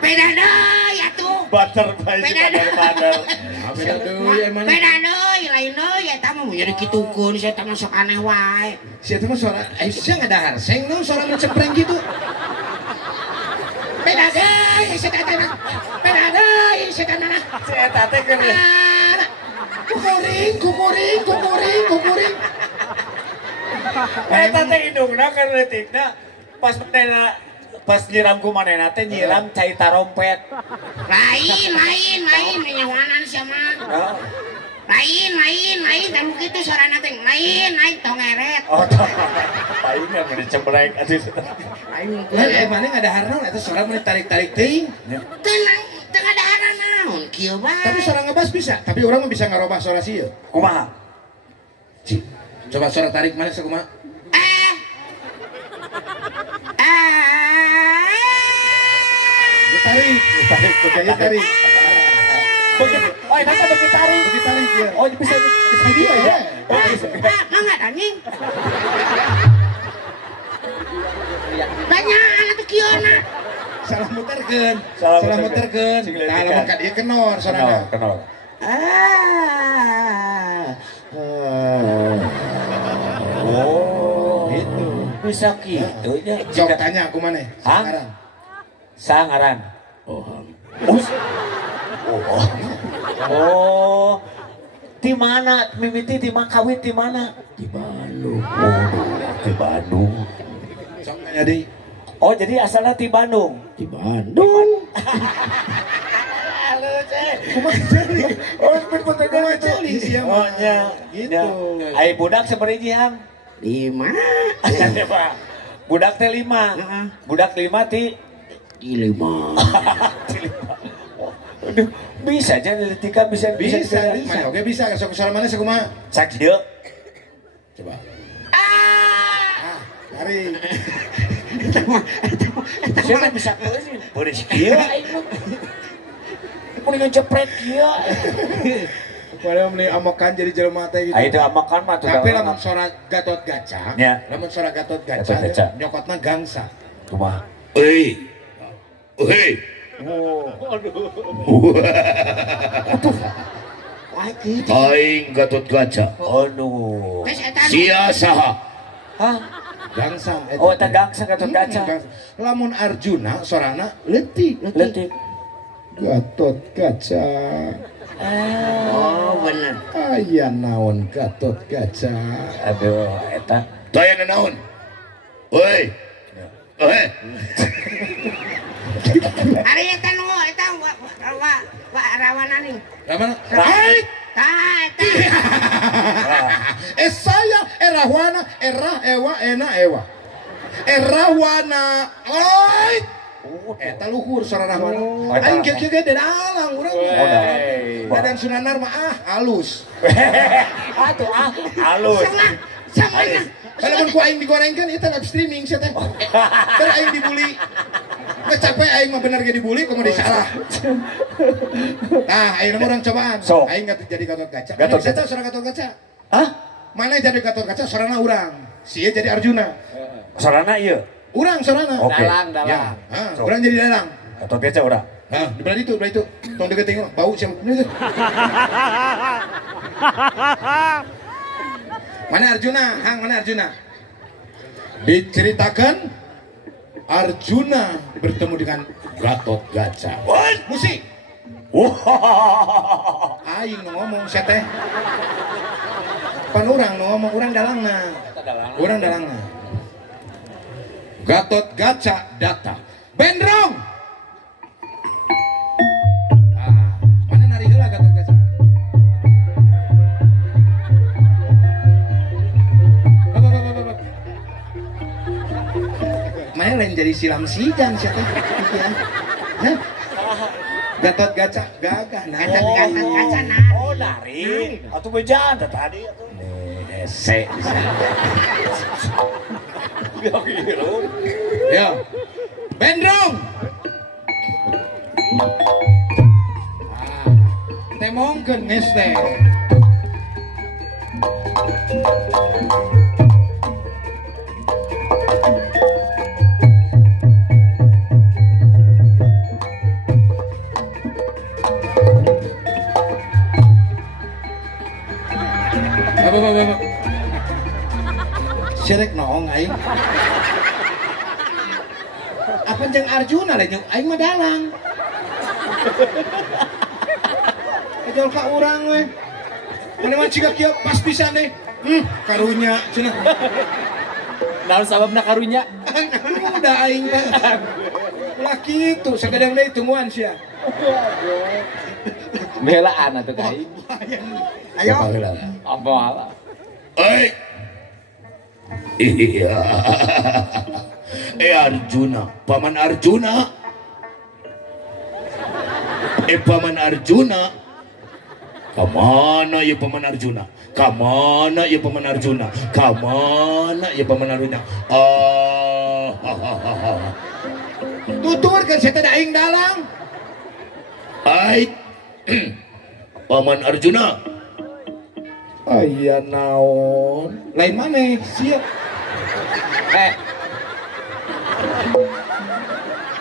Beda deui atuh. Butterfly si Beda pader-pader. Nah, beda deui emang. Beda deui, lain deui eta mah mun jadi kitukeun saya teh mah sok aneh wae. Si eta mah suara sia ngadahar, seng naon suara mencempreng gitu. Beda deui si teh mah. Beda deui si teh mah. Si eta teh keur Kukuring. eta teh hidungna keur leutikna pas nyiram ku manehna teh nyiram cai tarompet. Lain nyawanan sia mah. Oh. Lain dan kitu suarana teh lain tong ngeret. Oh. Aing mah gede cembrek atuh. Lain Mana ngadahar naon eta suara mana tarik-tarik teuing. tenang tengah daharan naon kieu bae. Tapi suara ngebas bisa, tapi orang mah bisa ngarobah suara sieun. Kumaha? Ci, coba suara tarik mana sakumaha? Tarik. Tarik. Begitu. Oh, nanti begitu tarik. Begitu tarik ya. Oh, bisa Dia ya. Mangga anjing. Tanya anak tuh kiona. Salah muterkeun. Salah Salah muterkeun. muterkeun. Tah lamun ka dieu kenor suarana. Kenal. Oh, Gitu. bisa gitu nya. Sok tanya aku maneh. Hah? Sekarang. Sangaran. Oh. Oh. Di mana mimiti di Makawit di mana? Di Bandung. Oh, di Bandung. Sok tanya deui. Oh, jadi asalnya di Bandung. Di Bandung. Oh, seperti Kumaha celi sia mah. Oh, nya. Gitu. Ai budak sabaraha? 5 Budak teh 5. Budak 5 ti di 5. Aduh, bisa aja ketika bisa. Mana oke bisa sok suara mana sakumaha? Sak dieu. Coba. Tarik. Siapa bisa keus sih? Boleh sih kieu aing mah. Kuningan jepret kieu. Padahal meni amokan jadi jelema teh gitu. Ah itu amakan mah tuh. Tapi lamun suara Gatot Kaca, Ya. lamun suara Gatot Gatot Kaca, Kaca. nyokotna gangsa. Kumaha? Hei. Wah kitu. Aing Gatot Kaca. Aduh. Geus eta Sia saha? Hah? Gangsa. Oh, eta gangsa Gatot Kaca. Lamun Arjuna suarana leutik. Leutik. Gatot Kaca. Oh bener. Aya naon Gatot Kaca. Aduh, eta. Taya naon? Hei. Ari eta nu eta rawanan nih. Rawana. Tah eta. Saya Rahwana, Ewa, Ewa. Rahwana. Oi. Eta luhur suara Rahwana. Aing kieu ge dalang urang. Badan Sunanar mah halus. Atuh halus. Sama. Kalau mun ku aing digorengkeun ieu live streaming sia teh. Ter aing dibully. Capek aing mah bener ge dibully kumaha disalah. Nah, ayeuna urang cobaan. Aing jadi Gatot Kaca. Gatot Kaca suara Gatot Kaca. Hah? Mana jadi Gatot Kaca sorana urang. Sia jadi Arjuna. Sorana ieu. Urang sorana. Oke. Dalang. Ya, urang jadi dalang. Gatot Kaca urang. Nah, di belah itu. Tong deket tengok bau siapa itu. Mana Arjuna? Mana Arjuna? Diceritakan Arjuna bertemu dengan Gatot Kaca. Musik. Aing ngomong sia teh. Pan urang ngomong urang dalangna. Urang dalangna. Gatot Kaca datang. Bendrong. Mana nari heula Gatot Kaca? Mana lain jadi silam sijan siapa? Hah? Gatot Kaca gagah nah. Gatot Kaca nah. Oh, nari. Atuh bejaan tadi atuh. Hese. Ya. Bendrong. Temongkeun geus teh. Apa. Sirek naong aing. Apa jeung Arjuna lah jeung aing mah dalang. Kejol ka urang we. Mana mah ciga kieu pas pisan deh. Karunya cenah. Naon sababna karunya? Udah aing mah. Lah kitu sagadang deui tungguan sia. Belaan atuh ka aing. Ayo. Apa ala? Iya. Arjuna, paman Arjuna. Paman Arjuna. Kamana ya paman Arjuna? Kamana ya paman Arjuna? Kamana ya paman Arjuna? Tuturkeun sia teh da aing dalang. Paman Arjuna. Aya naon? Lain maneh sia.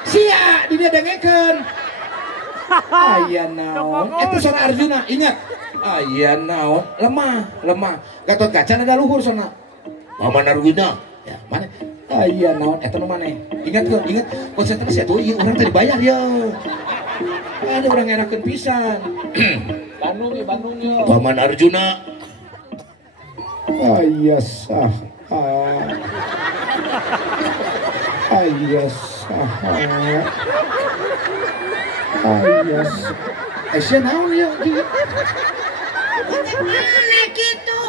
Sia di dia dengekeun. Aya naon? Eta suara Arjuna, ingat. Aya naon? Lemah. Gatot Kaca ada luhur sana. Paman Arjuna. Ya, mana? Aya naon? Eta nu maneh? Ingat. Konsentrasi atuh ieu urang teh dibayar ya. Ada urang ngerakeun pisan. Bandung ya. Paman Arjuna. Aya saha? Aisyah naon ya? Mana gitu?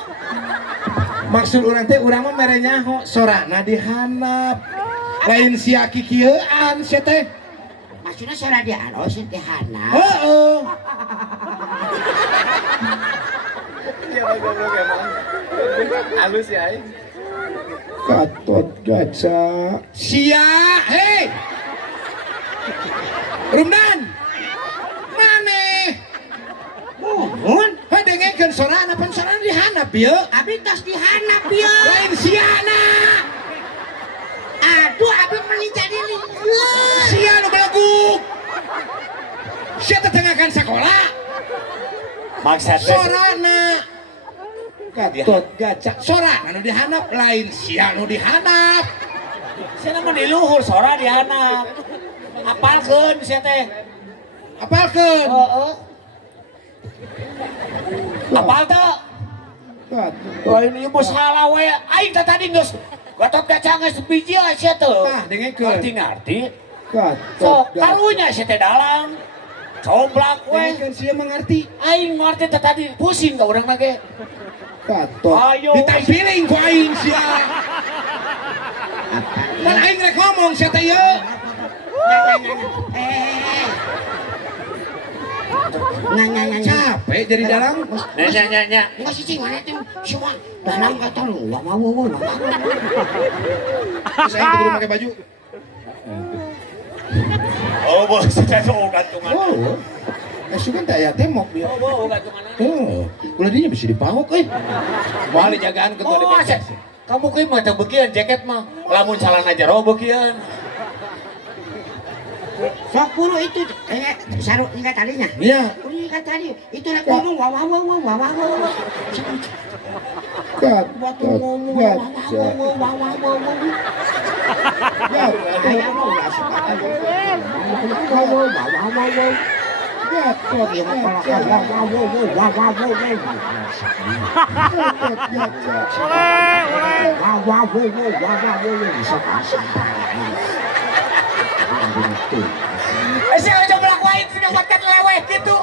Maksud urang teh urang mah mere nyaho sorana dihanap. Lain sia kikieuan sia teh. Maksudnya suara dia harus dihanap. Heeh. Iya goblok emang. Halus ya aing. Gatot Kaca. Sia, hei. Rumdan. Maneh. Mohon. Heh dengekeun sorana pan sorana dihanap ieu. Abi tos dihanap ya. Lain siana. Aduh, abi meni jadi Sia nu beleguk. Sia teh tengakan sekolah. Maksudnya Sorana. Gatot Kaca. Sorana nu dihanap lain sia nu dihanap. sia mah di luhur sora dihanap. Apalkeun sia teh. Apalkeun. Heeh. Apal teh? Gatot. Lain ieu bos salah we. Aing teh tadi geus Gatot kaca geus biji sia teu. Tah dengekeun. Ngarti-ngarti. Gatot So, karunya sia teh dalang. Coblak we. Dengekeun sia mengerti. Aing ngarti teh tadi pusing ka urang mah ge. Gatot. Ayo. Ditampiling ku aing sia. Kan aing rek ngomong sia teh ieu. Nanya. Capek jadi dalang. Nya. Enggak sih mana tuh semua dalam kata lu. Wah. Terus aing kudu pakai baju. Oh, bos, saya so gantungan. Oh. Sugan teh aya temok dia. Oh, gantungan. Oh, ulah dinya bisa dipawok euy. Moal dijagaan ketua Oh, DPC. kamu kuy mah teu beukian jaket mah. Lamun calana jero beukian. Sok puluh itu sarung ingat talinya. Iya. Ingat tali itu lek ngomong wah. Waktu ngomong wah. Saya aja melakukan sudah makan leweh gitu.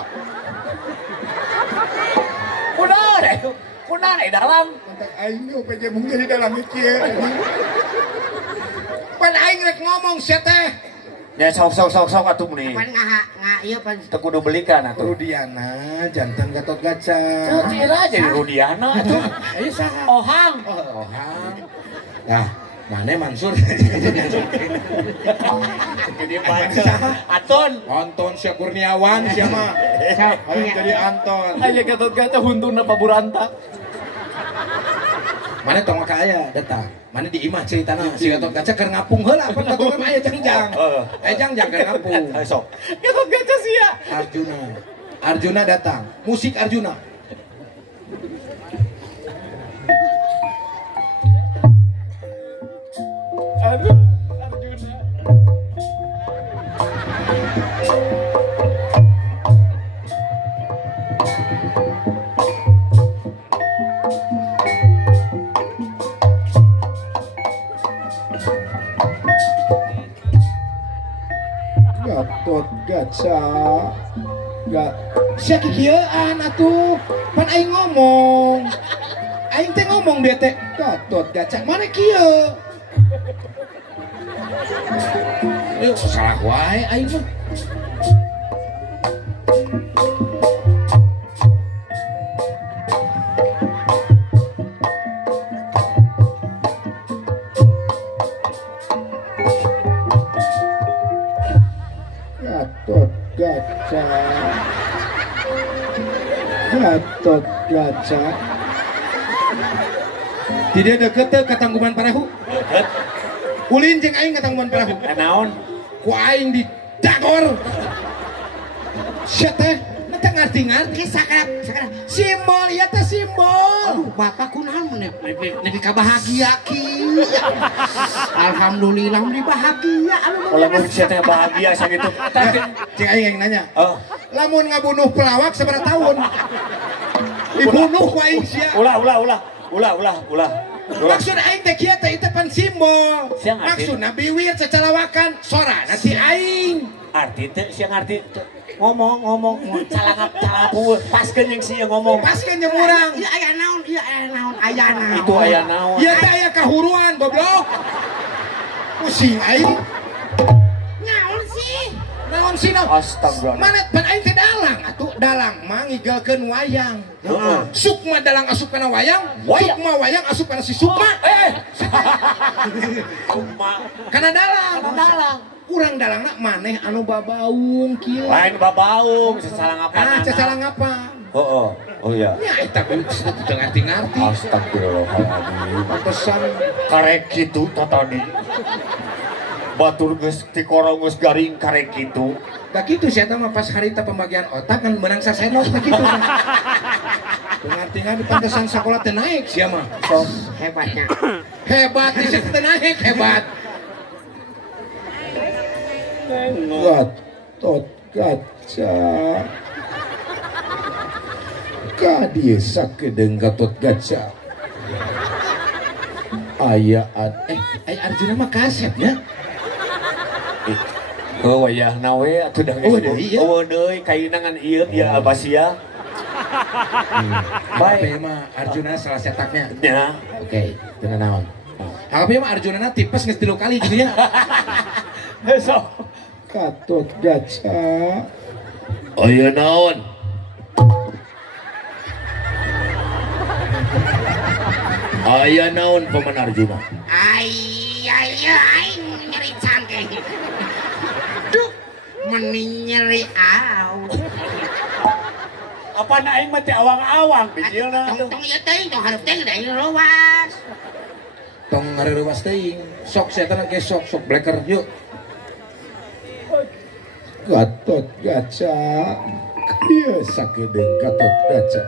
Kuda deh dalam. Aing nu PJ mung jadi dalam kieu. Pan aing rek ngomong sia teh. Ya sok atuh meni. Pan ngah ieu pan. Teu kudu belikan atuh. Rudiana jantan Gatot Kaca. Tira jadi Rudiana atuh. Ayo saha? Ohang. Ohang. Nah, mana Mansur? Jadi Anton. Anton Syah Kurniawan siapa? Ayo jadi Anton. Aya Gatot Kaca huntuna paburanta. Mana tong maka aya datang. Mana di imah ceritana si Gatot Kaca keur ngapung heula apa Gatot Kaca aya jangjang. Aya jangjang keur ngapung. Sok. Gatot Kaca sia. Arjuna datang. Musik Arjuna. Aduh, Arjuna. Gatot Kaca. Gak sia kieuan atuh. Pan aing ngomong. Aing teh ngomong dia teh Gatot Kaca. Mana kieu? Yuk, salah wae aing mah. Gatot Kaca. Gatot Kaca. Tidak deket ke Tangkuban Parahu. Ulin jeung aing ka Tangkuban Parahu. Naon? Ku aing di dagor. Sia teh teu ngarti-ngarti sakara. Simbol ieu teh simbol. Bapak kunaon nepi ka bahagia kieu. Alhamdulillah di bahagia. Lamun sia teh bahagia sakitu. Cing aing yang nanya. Oh. Lamun ngabunuh pelawak sabaraha tahun? Dibunuh ku aing sia. Ulah. Maksud aing teh kieu teh itu pan simbol. Siang arti. Maksudna biwir cacalawakan sorana si aing. Arti teh sia ngarti ngomong calangap paskeun yang sia ngomong. Paskeun jeung urang. Ieu aya naon. Itu aya naon. Ieu teh aya kahuruan goblok. Pusing aing. Naon sih? Naon sih naon? Astagfirullah. Mana pan aing teh dalang atuh dalang mah ngigelkeun wayang. Sukma dalang asup kana wayang, Sukma wayang asup kana si Sukma. Kana dalang. Urang dalangna maneh anu babaung kieu. Lain babaung, sasalangapan. Cacalangapan. Oh iya. Ya eta teu ngarti-ngarti. Astagfirullahaladzim. Pantesan Karek kitu tadi. Batur geus ti korong geus garing karek kitu. da kitu sia mah pas harita pembagian otak kan menang sasenok da kitu. Teu ngarti-ngarti pantesan sakola teu naik sia mah. Hebatnya. Hebat sia teu naik hebat. Gatot Kaca. Ka dieu sakedeung Gatot Kaca. Arjuna mah kasepnya. Wayahna we atuh da geus. Eueuh deui kainangan ieu dia Abasia. Baik mah Arjuna salah cetaknya. Ya. Oke, bener naon. Tapi mah Arjuna tipes geus 3 kali gitu nya. Besok. Katut gaca. Aya naon? Aya naon Paman Arjuna? Aing nyeri cangkeng. Duh, meni nyeri aw. Apa aing mah teh awang-awang bijilna tuh. Tong ieu teuing tong hareup teh da ieu rowas. Tong ngareureuwas teuing. Sok setan ge sok bleker yuk. Gatot gaca. Biasa kedeng Gatot gaca.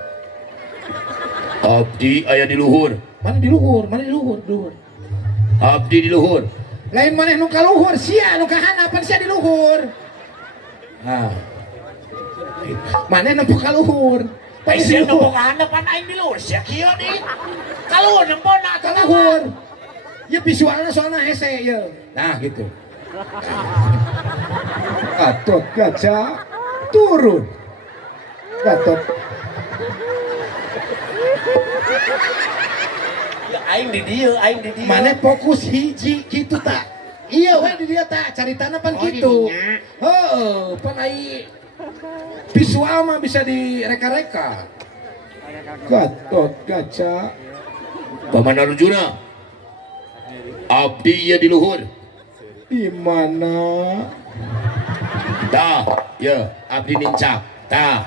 Abdi aya di luhur. Mana di luhur? Abdi di luhur. Lain maneh nu ka luhur, sia nu ka hanapan sia di luhur. Nah. Maneh nempo ka luhur. Pai sia nempo ka hanapan aing di luhur sia kieu deui. Ka luhur nempona Ka luhur. Ya visualna soalna hese ya. Nah gitu. Gatot gaca turun. Gatot. Ya aing di dieu. Maneh fokus hiji gitu tak? Iya we di dia tak caritana pan kitu. Heeh, pan ai visual mah bisa direka-reka. Gatot gaca. Paman Arjuna. Abdi ya di luhur. Di mana? Tah, ya abdi nincak. Tah,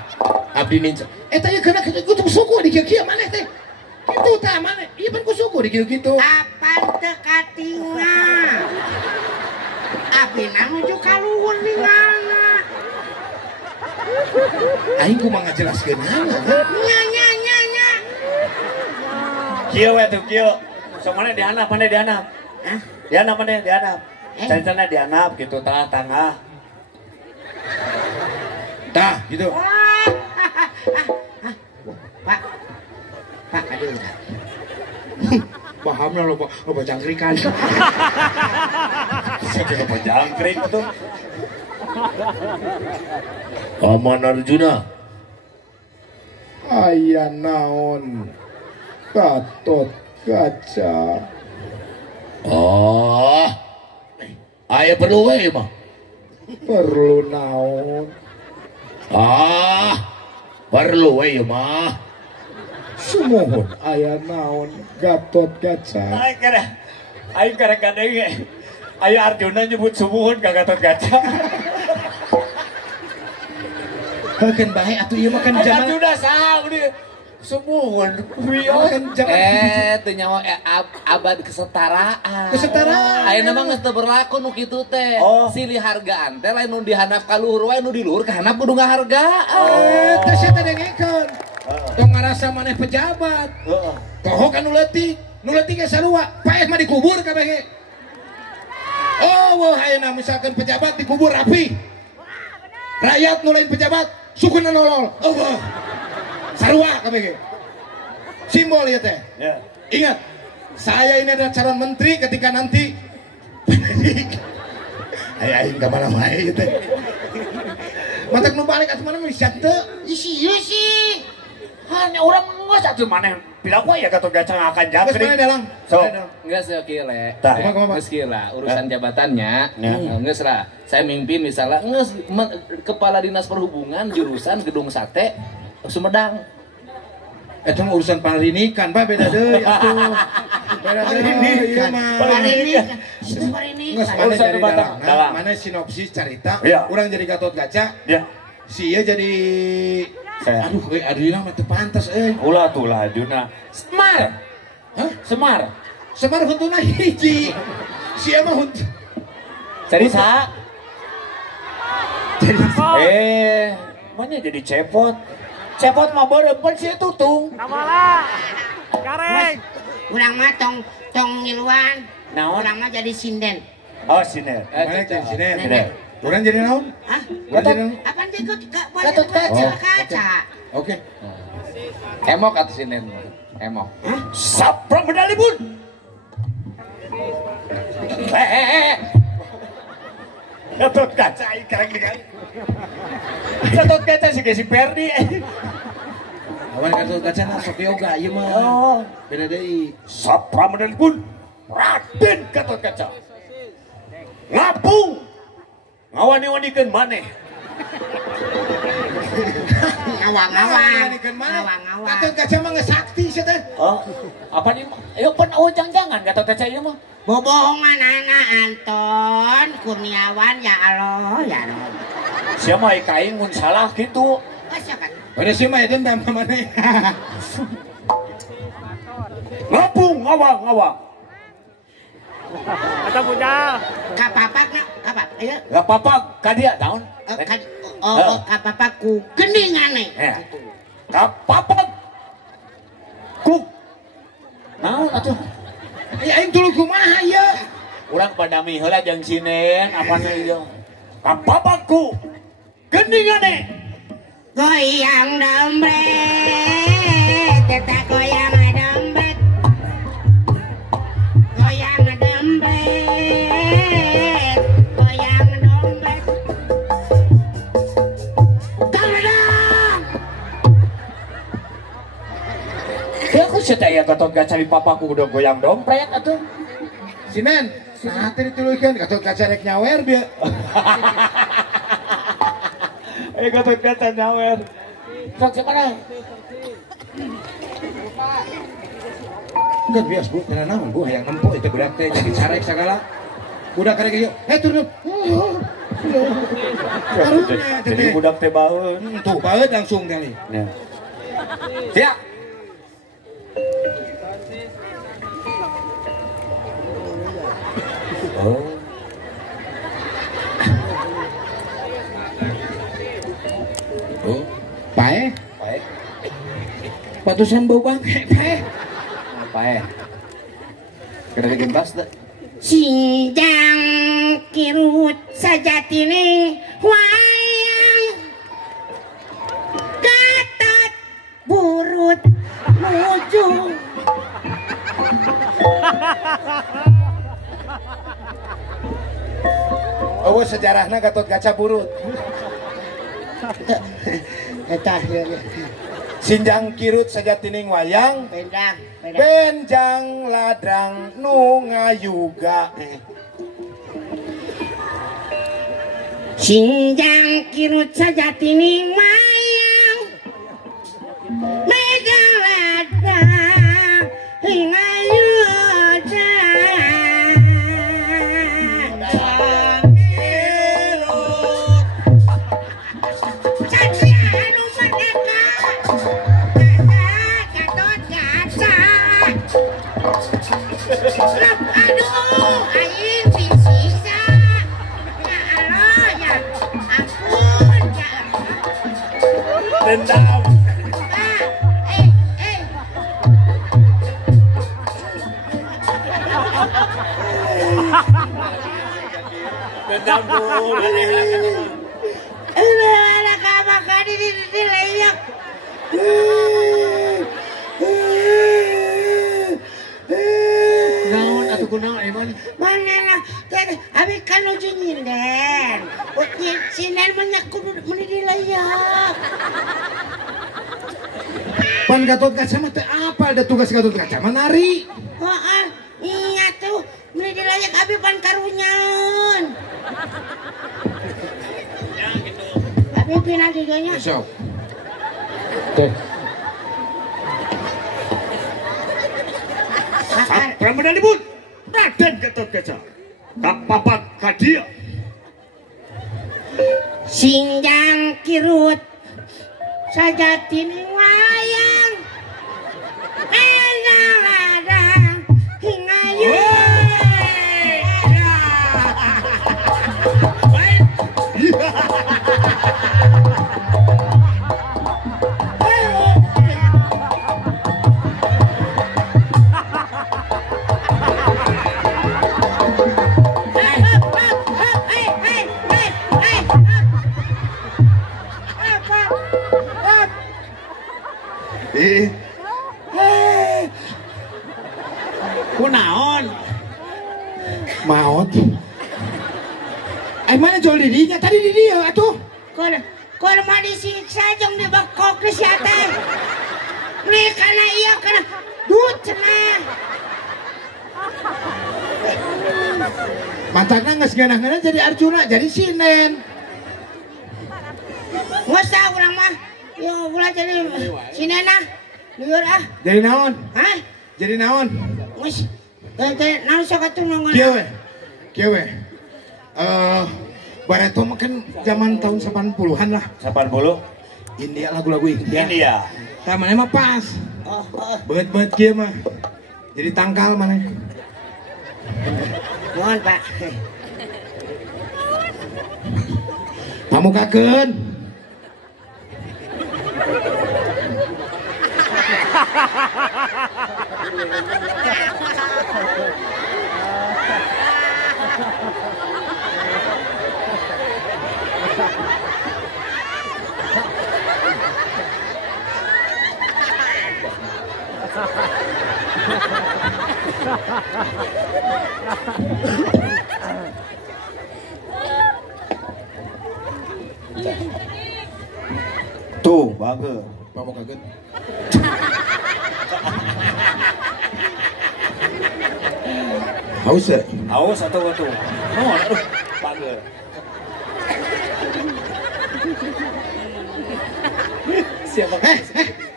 abdi nincak. Eta ieu kana kudu suku di kieu maneh teh. Kitu tah maneh. Ieu pan ku suku di kitu. Kapan teu katinga? Abdi nuju ka luhur ninggalna. Aing kumaha ngajelaskeun hana. Nya. Kieu we tuh kieu. Sok maneh dihanap. Hah? Dihanap. Caritana dihanap gitu tengah. Tah, gitu. Pak, aduh. Pahamna lo cangkrikan. Sakit apa jangkrik tuh. Paman Arjuna. Aya naon? Gatot gaca. Oh. Aya perlu we mah. Perlu naon? Perlu we mah. Sumohon aya naon? Gatot gaca. Aing kadang-kadang aya Arjuna nyebut sumuhun ka Gatot Kaca. Heukeun bae atuh ieu mah kan zaman Arjuna saha deui sumuhun. kan zaman Teu nyawa abad kesetaraan. kesetaraan. Ayeuna mah geus teu berlaku nu kitu teh. Oh. Silih hargaan teh lain nu dihandap ka luhur wae nu di luhur kahandap kudu ngahargaan. Teh sia teh dengekeun. Tong ngarasa maneh pejabat. Heeh. Poho kan nu leutik ge sarua. Paeh mah dikubur kabeh ge. Oh, wah ayeuna misalkan pejabat dikubur rapi. Rakyat nu lain pejabat sukuna nolol. Oh, wah. Sarua kabeh ge. Simbol ieu teh. Ya. Ingat, saya ini adalah calon menteri ketika nanti aing ka mana wae ieu teh. Matak nu balik atuh mana bisa teu? Iya sih. Hanya orang geus atuh maneh bilang ya Gatot Kaca akan Geus jangkrik. mana dalang? So. Enggak sekieu le. Tah. Geus kieu lah urusan jabatannya. Ya. Geus lah. Saya mimpin misalnya geus kepala dinas perhubungan jurusan Gedung Sate Sumedang. Eta mah urusan parinikan, Pak, beda deui atuh. Beda deui ieu mah. Itu ini. Geus mana Urusan jadi Batang. dalang. Mana sinopsis cerita, Iya. urang jadi Gatot Kaca, Ya. si ieu jadi Saya. aduh ieu mah teu pantes euy. Ulah tuh lah Arjuna. Semar. Hah? Semar. Semar huntuna hiji. Si ieu mah hunt. Jadi saha? Mana jadi cepot? Cepot mah beureupeun sih tutung. Kamala. Gareng. Urang mah tong ngiluan. Naon? Urang mah jadi sinden. Oh, sini. Mana jadi sini? Nenek. Urang jadi naon? Hah? Urang jadi naon? Apaan dia ikut Gatot Kaca. kaca? Oke. Emok atuh sinen. Emok. Sapra medali bun. Gatot kaca ikarang dengan. Gatot kaca si Perdi. Awan Gatot kaca na sok yoga ieu mah. Oh, Beda deui. Sapramadel pun Raden Gatot kaca. Ngapung. Ngawani-wanikeun maneh. Ngawang-ngawang. Gatot kaca mah ngesakti sia teh. Oh, apa nih? Ayo pun jangan Gatot kaca ieu mah. Bobohongan anak Anton Kurniawan ya Allah ya Allah. Sia mah kaing mun salah kitu. Oh siapa? Pada si mah dendam ka maneh. Ngapung ngawang. Kata punya. Kapapak ayo. Gak apa-apa, kadia tahun. Kapapak ku gendingane. Kapapak. Kuk. Naon atuh? Aing tuluy kumaha ieu? Urang padami heula jeung sinen apana ieu. Kapapakku. Gendingane. Goyang dompet, teta goyang dompet. Goyang dompet, goyang dompet. Tamadang. Ya aku sedaya Gatot kaca di papaku udah goyang dompet atuh. Sinen, nah tadi dituluykeun Gatot kaca rek nyawer dia. Gatot kaca nyawer. Sok mana? Enggak bias bu, karena naon bu hayang nempo itu budak teh jadi carek segala. Budak karek ieu, turun. Jadi budak teh baeun. Tuh baeut langsung kali. Ya. Siap. Oh. Oh, pae. Baik. Patusan bau bangke, pae. Pae. Kada gembas da. Sinjang kirut sajatine wayang Gatot burut mujung. Oh, sejarahna Gatot kaca burut. Eta Sinjang kirut sajatining wayang, beda. benjang ladrang nu ngayuga. Sinjang kirut sajatining wayang beda ladang ngayuga. Aduh, aing disisa. Ya Allah, ya ampun, ya Allah. Dendam. Dendam bu. Ada kabar di layak. Naon atuh kunaon emang? Mana lah, jadi abi kan uji nyinden. Uji nyinden banyak kudu meni di layak. Pan Gatot kaca mah teh apal da tugas Gatot kaca mah nari. Heeh, iya tuh meni di layak abi pan karunyan. Abi pindah diganya. Sok. Ramadan ibun. Raden Gatot kaca. Kapapak kadia. Sinjang kirut sajatining wayang endang ladang hingayu. Kunaon? Maot. Mana jual dirinya? Tadi di dia atuh. Kalau mau disiksa jong dibekok di siate. Nih karena iya karena duit cenah. Matanya nggak seganah-ganah jadi Arjuna, jadi Sinen. Nggak tahu orang mah. Yo ulah jadi Sinen ah. Liur ah. Jadi naon? Hah? Jadi naon? Mus. Naon sok atuh nongol. Kieu we. Bareto mah kan zaman tahun 80-an lah. 80? India, lagu-lagu India. India. Tah mana mah pas. Beut-beut kieu mah. Jadi tangkal mana? Mohon Pak. Pamukakeun. Tuh, bagus. Pamukakeun. Haus ya? Awas atau atuh. No, aduh, bagus. Siapa?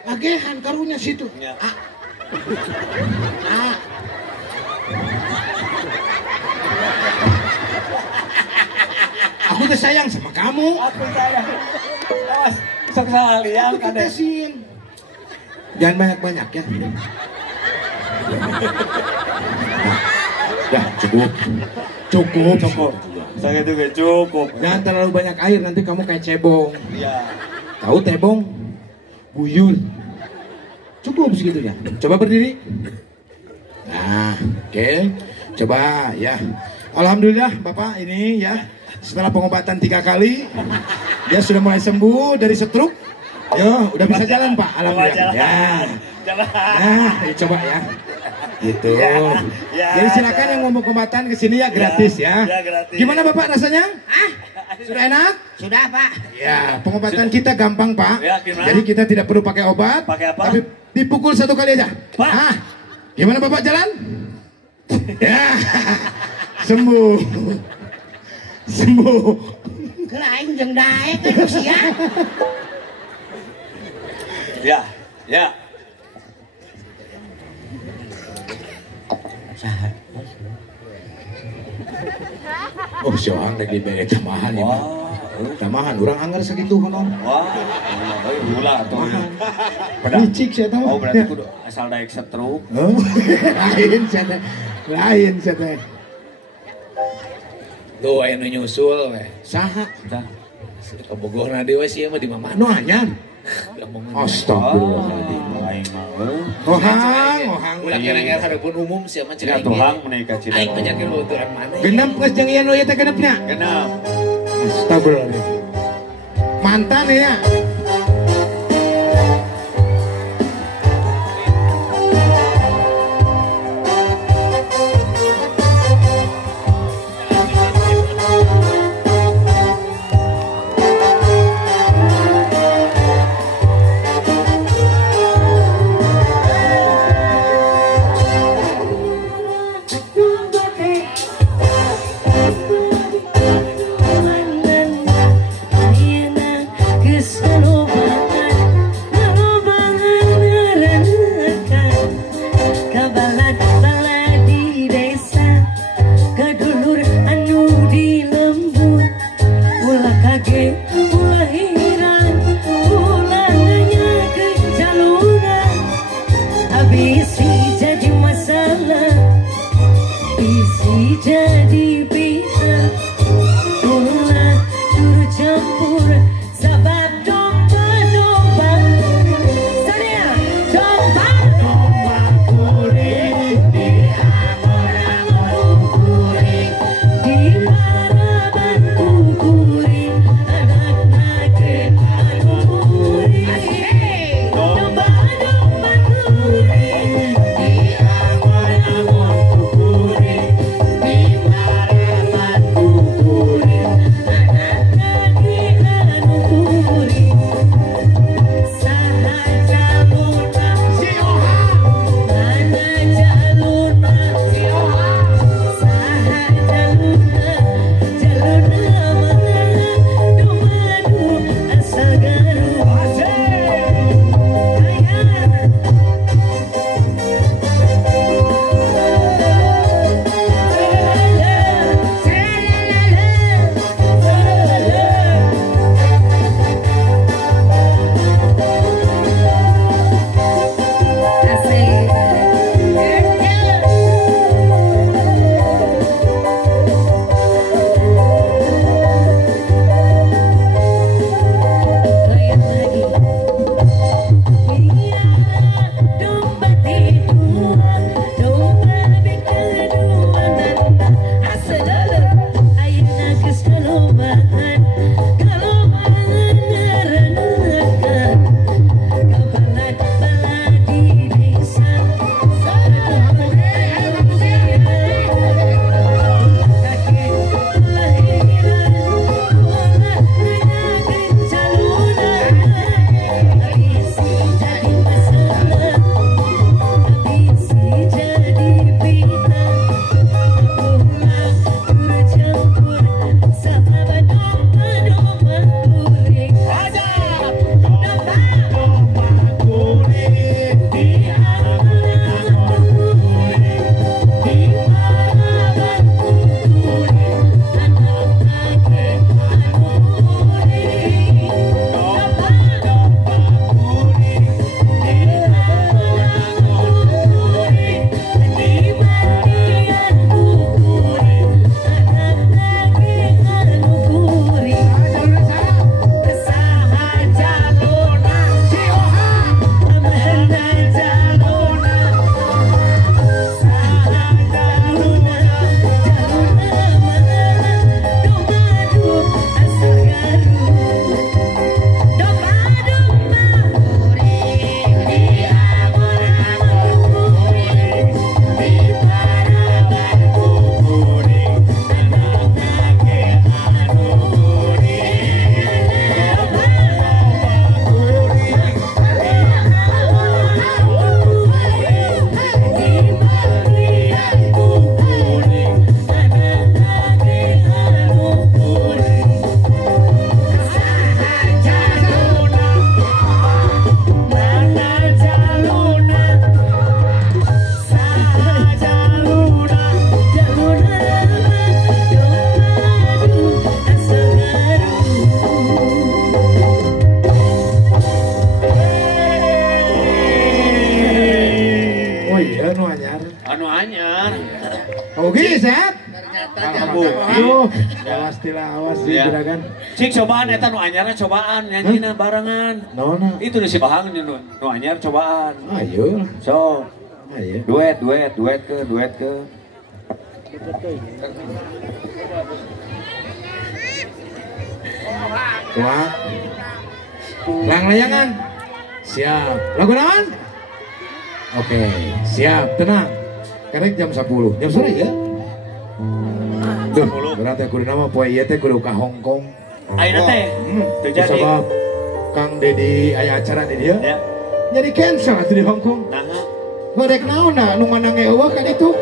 Agehan karunya situ. Ya. Aku tuh sayang sama kamu. Aku sayang. Awas, sok salah liang Aku kadang. tetesin. Jangan banyak-banyak ya. Dah cukup. Cukup. Saya juga cukup. Jangan terlalu banyak air, nanti kamu kayak cebong. Iya. Tahu tebong? Buyul. Cukup segitunya. Coba berdiri. Nah, oke. Coba ya. Alhamdulillah Bapak ini ya. Setelah pengobatan 3 kali, dia sudah mulai sembuh dari stroke. Yo, udah bisa jalan Pak. Alhamdulillah. Ya. Jalan. Nah, coba ya. Gitu. Ya, Jadi silakan yang mau pengobatan ke sini ya gratis ya. Ya, gratis. Gimana Bapak rasanya? Sudah enak? Sudah Pak. Ya, pengobatan kita gampang Pak. Ya, gimana? Jadi kita tidak perlu pakai obat. Pakai apa? Tapi dipukul 1 kali aja. Pak. Gimana Bapak jalan? Ya, sembuh. Kelain jeung daek kan sia. Ya. Oh, si orang lagi bere tamahan ya. Tamahan, orang anggar segitu hono. Wah, gula tuh. Licik saya tahu. Oh, berarti kudu asal daek stroke. Lain saya teh. Tuh aya nu nyusul we. Saha? Kebogohna dewe sih mah di mamah. Nu anyar. Astagfirullahaladzim. Aing mah. Ohang. Ulah kira-kira hareupeun umum sia mah Ya ceuk Tuhan menikah cina. aing penyakin luturan maneh. Genep geus jeung ieu nu ieu teh genepnya. Genap. Astagfirullahaladzim. Mantan ya. anu anyar. Oke, sehat. Aduh, awas Ya. juragan. Cik cobaan eta nu anyarna cobaan nyanyiina barengan. Naona? Itu di si Bahang nu anyar cobaan. Ayo. So, Ayo. duet ke. Wah. Layangan. Siap. Lagu naon? Oke, siap. Tenang. Karek jam 10. Jam sore ya? Duh, berarti aku nama poe ieu teh kudu ka Hong Kong. Ayeuna teh teu jadi. Sabab Kang Dedi aya acara di dia. Ya. Jadi cancel atuh di Hong Kong. Nah, Gorek naonna nu manang eueuh kan itu.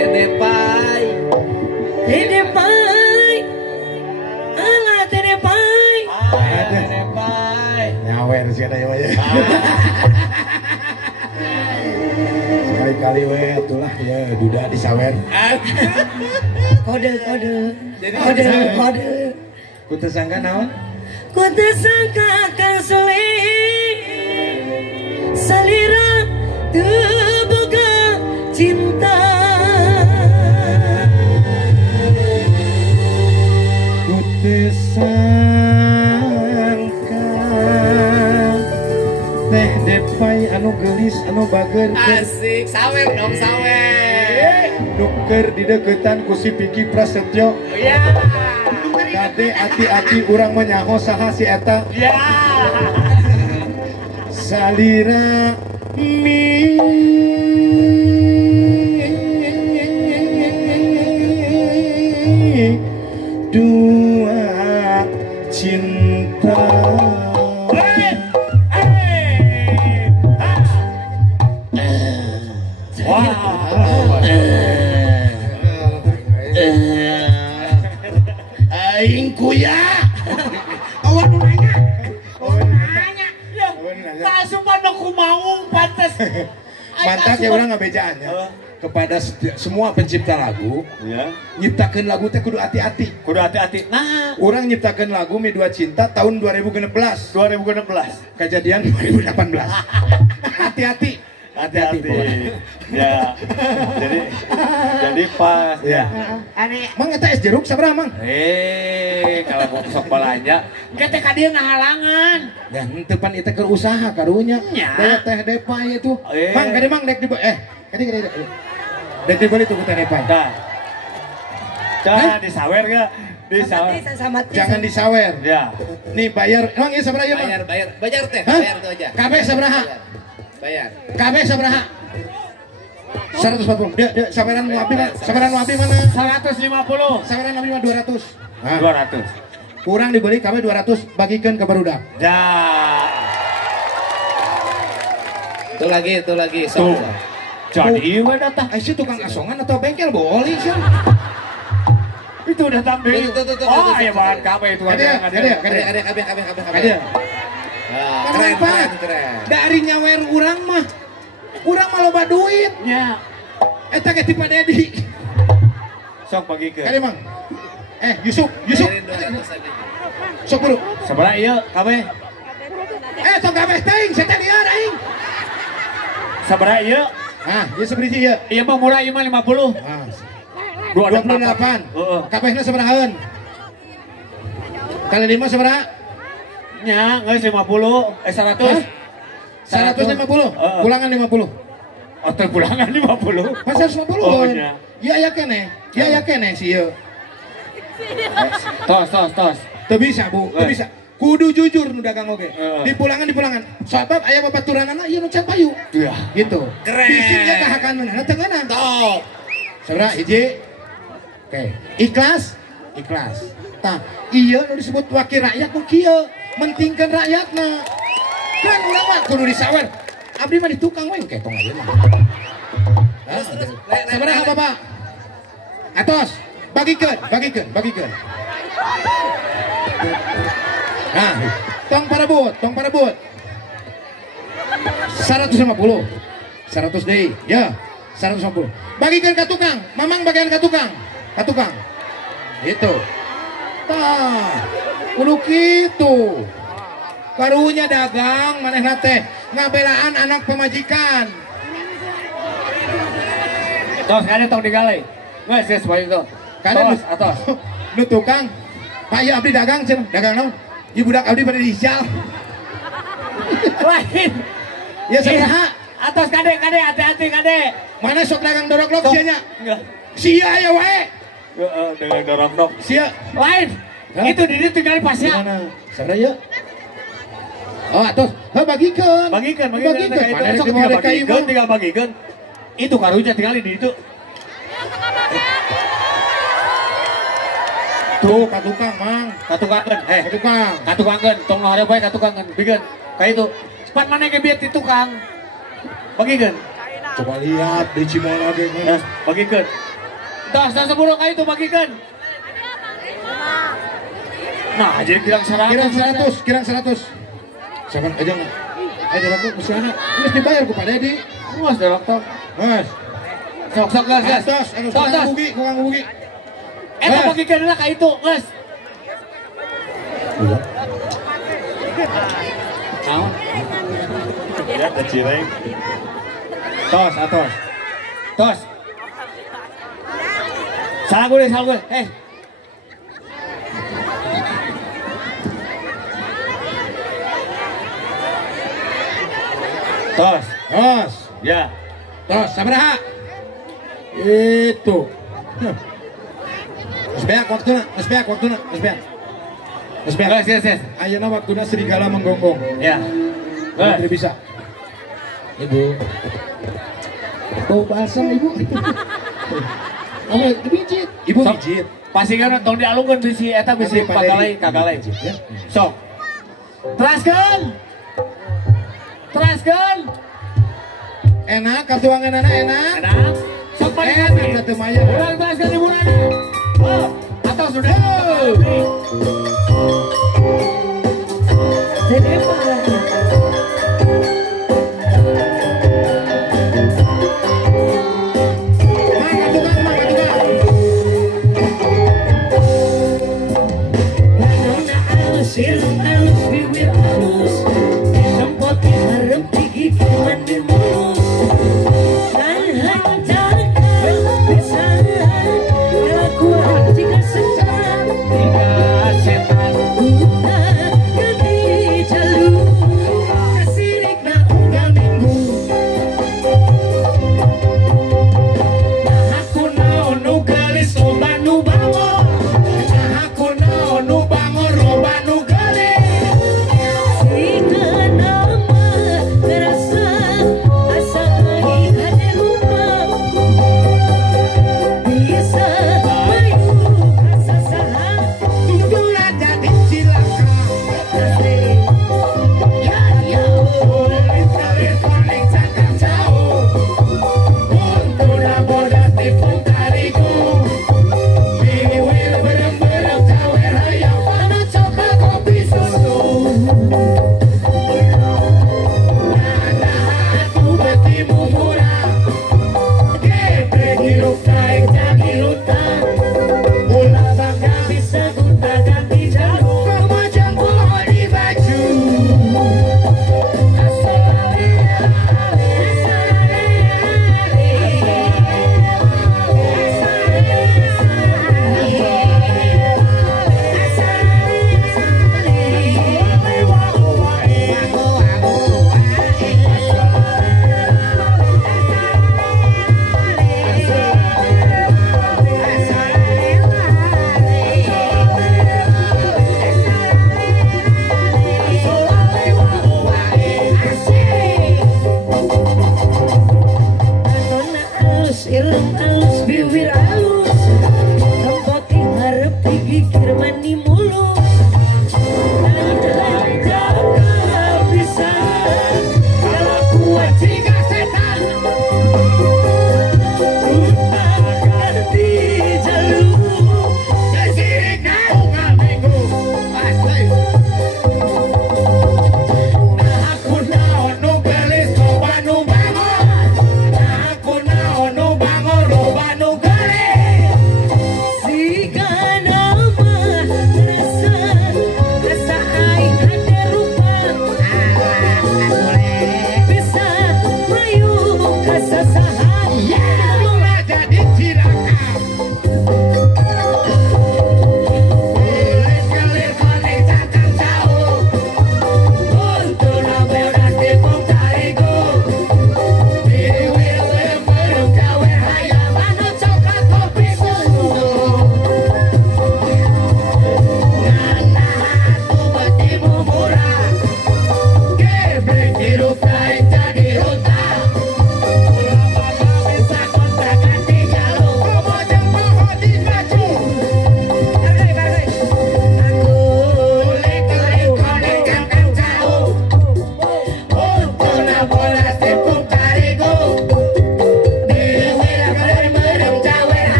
Teh Depai. Teh Depai. Alah Teh Depai. Teh Depai. Nyawer sih ada ya. Sekali-kali we itulah ya duda disawer. Kode. Jadi Kode. Ku teu sangka naon? Ku teu sangka akan salira teu boga cinta. Ku teu sangka Teh Depai anu geulis anu bager asik, sawer dong, sawer. nuker di deketan ku si Piki Prasetyo. Iya. Kade hati-hati urang menyaho saha si eta. Iya. Salira mi dua cinta. Aing kuya. Awan nanya. Tak sumpah aku mau pantas. Mantak ya orang ngabejaan ya. Kepada semua pencipta lagu, Ya. nyiptakeun lagu teh kudu hati-hati. Kudu hati-hati. Nah, Orang nyiptakeun lagu Mi Dua Cinta tahun 2016. 2016. Kejadian 2018. Hati-hati. Hati-hati. pokoknya. Ya. Jadi pas Ya. Ane Mang eta es jeruk sabaraha mang? kalau mau sok balanya kita ka dieu ngahalangan. Ya henteu pan eta keur usaha karunya. Nya. Daya Teh Depai itu. Eh. Mang kade mang dek di kade. Dek dibeli tuh ku Teh Depai. jangan disawer ga? Disawer. Jangan disawer. Ya. Nih bayar. Emang ieu sabaraha ieu mang? Bayar teh, Hah? bayar tuh aja. Kabeh sabaraha? Bayar. Kabeh sabaraha? 140. Dia sabaran nu abdi mana? Sabaran nu abdi mana? 150. Sabaran abdi mah 200. Nah, 200. kurang dibeli kabeh 200 bagikeun ka barudak. Ya. Itu lagi. Tuh. Jadi we datang. Si tukang asongan atau bengkel boleh sih. Itu datang deh. Tuh. Oh, ya bahan kabeh itu Kade. Ada kabeh. Kade. Nah, Keren. keren. Dari nyawer urang mah loba duit. Ya. Eta ge ti Pak Dedi. Sok bagi ke. Kade mang. Yusuf. Bayarin 200 aja. Sok buru. Sabaraha ieu kabeh? Tong kabeh teuing saya teh liar aing. Sabaraha ieu? Nah, ieu sabriji ieu. Ieu mah murah ieu mah 50. Nah, 28. 28. Kabehna sabarahaeun? Kali 5 sabaraha? Nya, geus 50, 100. 150. Pulangan 50. Oh, terpulangan 50. Pas 150. Oh, nya. Iya aya keneh si ieu. Tos. Teu bisa, Bu. Teu bisa. Kudu jujur nu dagang oge. Heeh. Dipulangan. Sabab aya babaturanana ieu nu can payu. Iya. Gitu. Keren. Bisin ge kahakanana tengenan. Top. Sabaraha hiji? Oke. Ikhlas. Tah, ieu nu disebut wakil rakyat nu kieu, mentingkeun rakyatna. Kan urang mah kudu disawer. Abdi mah di tukang we engke tong ayeuna. Sabaraha Bapak? Atos, bagikeun. Nah, tong parebut. 150. 100 deui. Ya, 150. Bagikeun ka tukang. Mamang bagian ka tukang. Gitu. Tah, kudu kitu. Karunya dagang manehna teh ngabelaan anak pemajikan. Tos kade tong digalai. Geus poin itu. Tos atos. Nu tukang. Pak ieu abdi dagang cenah. Dagang naon? Ieu budak abdi pada dihisal. Lain. Ya sabaraha? Atos kade hati-hati kade. Mana sok dagang dorok-dorok sia nya? Enggak. Sia aya wae. Dengan dorong dok. Sia. Lain. Hah? Itu di ditu tinggal pasnya. Mana? Sabaraha ieu? Oh, atos. Bagikeun. Bagikeun. Mana Sok rek dimode ka bagikeun, imah? tinggal bagikeun. Itu karunya tinggal di ditu. Tuh, ka tukang, Mang. Katukangeun. Ka tukang. Katukangeun. Tong ngahore bae katukangeun. Bikeun. Kayak itu. Cepat mana ge bieu ti tukang. Bagikeun. Coba lihat di Cimono ge. Bagikeun. tos sepuluh kali itu bagikan. Nah, jadi kirang 100. Kirang 100. Sabar aja nggak? Dalam tuh usianya, ini dibayar ku Pak Dedi. Mas dalam tok. Mas. Sok guys. Tos. Kurang bugi. Eta bagikan lah ka itu, guys. Naon? Ya kecireng. Tos. Salah gue. Tos. Ya. Tos, sabaraha? Itu. Geus beak waktuna. Yes. Ayeuna waktuna serigala menggonggong. Ya. Tidak bisa. Ibu. Bau balsam ibu. Kamu bijit. Ibu Sok. bijit. Pasti kan tong dialungkeun bisi eta bisi Tapi kagalai. Ya. Sok. Teraskeun. Enak, katuangan anak enak. Enak. Sok paling Enak satu maya. Urang teraskeun ibu Nana. Oh, atau sudah.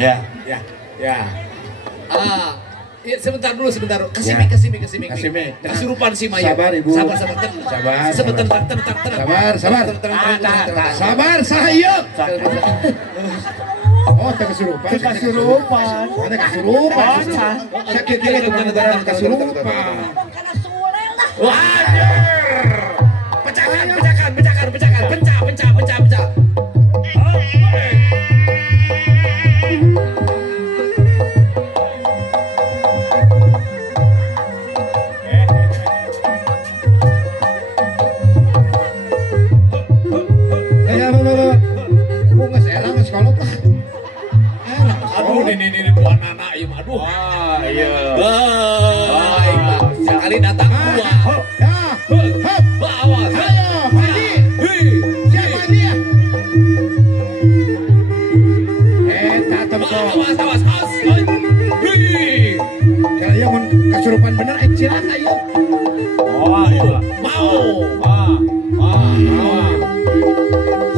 Ya, ya, ya. Ya, sebentar dulu, sebentar. Kasih Ya. mic. Kasih mic. Kasurupan si Maya. Sabar, Ibu. Sabar. Sabar. Sebentar, Sabar. Sabar, saya. Oh, tak kesurupan. Kesurupan. Ada kesurupan. Sakit gila kebenaran kesurupan. Wajar. Pecah. Bungas erang sekolah tuh. Aduh, ini dua anak ya, aduh. Iya. Sekali datang dua. Awas. Ayo, Haji. Siapa dia? Tak tempo. Awas. Kalau yang kesurupan bener, cilat ayo. Oh, iya. Mau.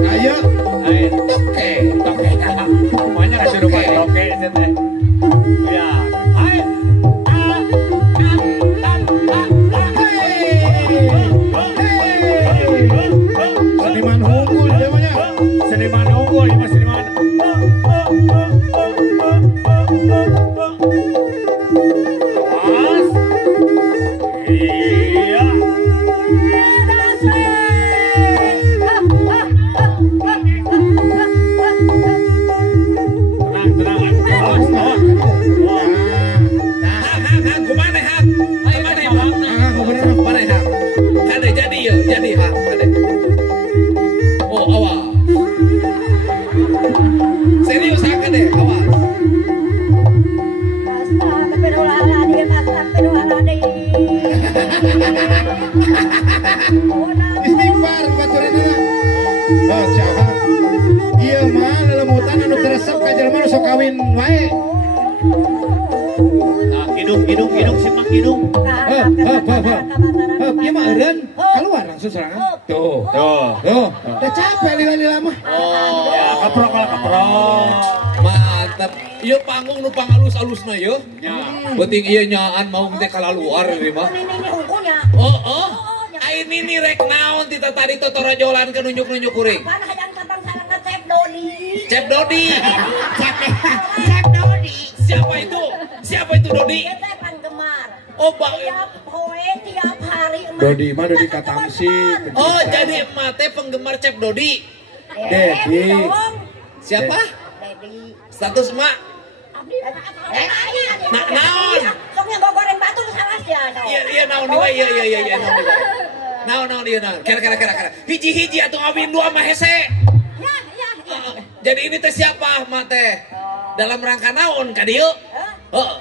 Ayo. Toke. Pokoknya kesurupan toke itu teh. Ya. Seniman unggul namanya. Seniman unggul, ini seniman. Awas. Iya. Tenang. Awas. Hang, kumana hang? Ayo mana hang? Kade jadi hang, kade. Oh, awas. Serius hang kade, awas. Istighfar baturan ini. Oh, siapa? Iya mah lelemutan anu teresep ka jelema nu sok kawin wae. Hidung, simak hidung. Iya mah eureun keluar langsung serangan. Tuh. Udah capek lila-lila mah. Oh, Ya, keprok. mantap. Ieu panggung nu pangalus-alusna yeuh. Penting ieu nyaan mau teh kalaluar ieu mah. Oh. Ai nini rek naon ti tadi totorajolan ke nunjuk-nunjuk kuring. Cep Dodi. Siapa itu Dodi? Oh, tiap hari Dodi mah Dodi Katamsi. Oh, jadi emak teh penggemar Cep Dodi. Dedi. Siapa? Status emak? Naon? Soknya goreng batu salah dia. Iya naon di wae, iya naon dia naon. Kira. Hiji atuh ngawin dua mah hese. Jadi ini teh siapa emak teh? Dalam rangka naon ka dieu? Heeh.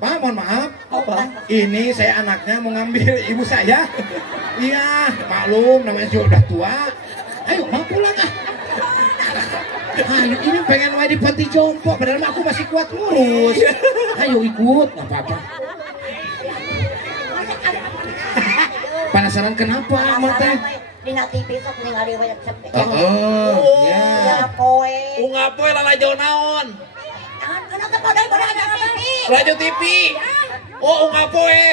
Pak, mohon maaf. Ini saya anaknya mau ngambil ibu saya. Iya, maklum namanya juga udah tua. Ayo, mau pulang ah. Ayo, ini pengen wae di panti jompo, padahal mah aku masih kuat ngurus. Ayo ikut, nggak apa-apa. Penasaran kenapa, Mak teh? Dina TV sok ningali banyak cepet. Oh, ya. Ungapoe lalajo naon? Kenapa pada TV? Lajo TV. Oh, ungapoe.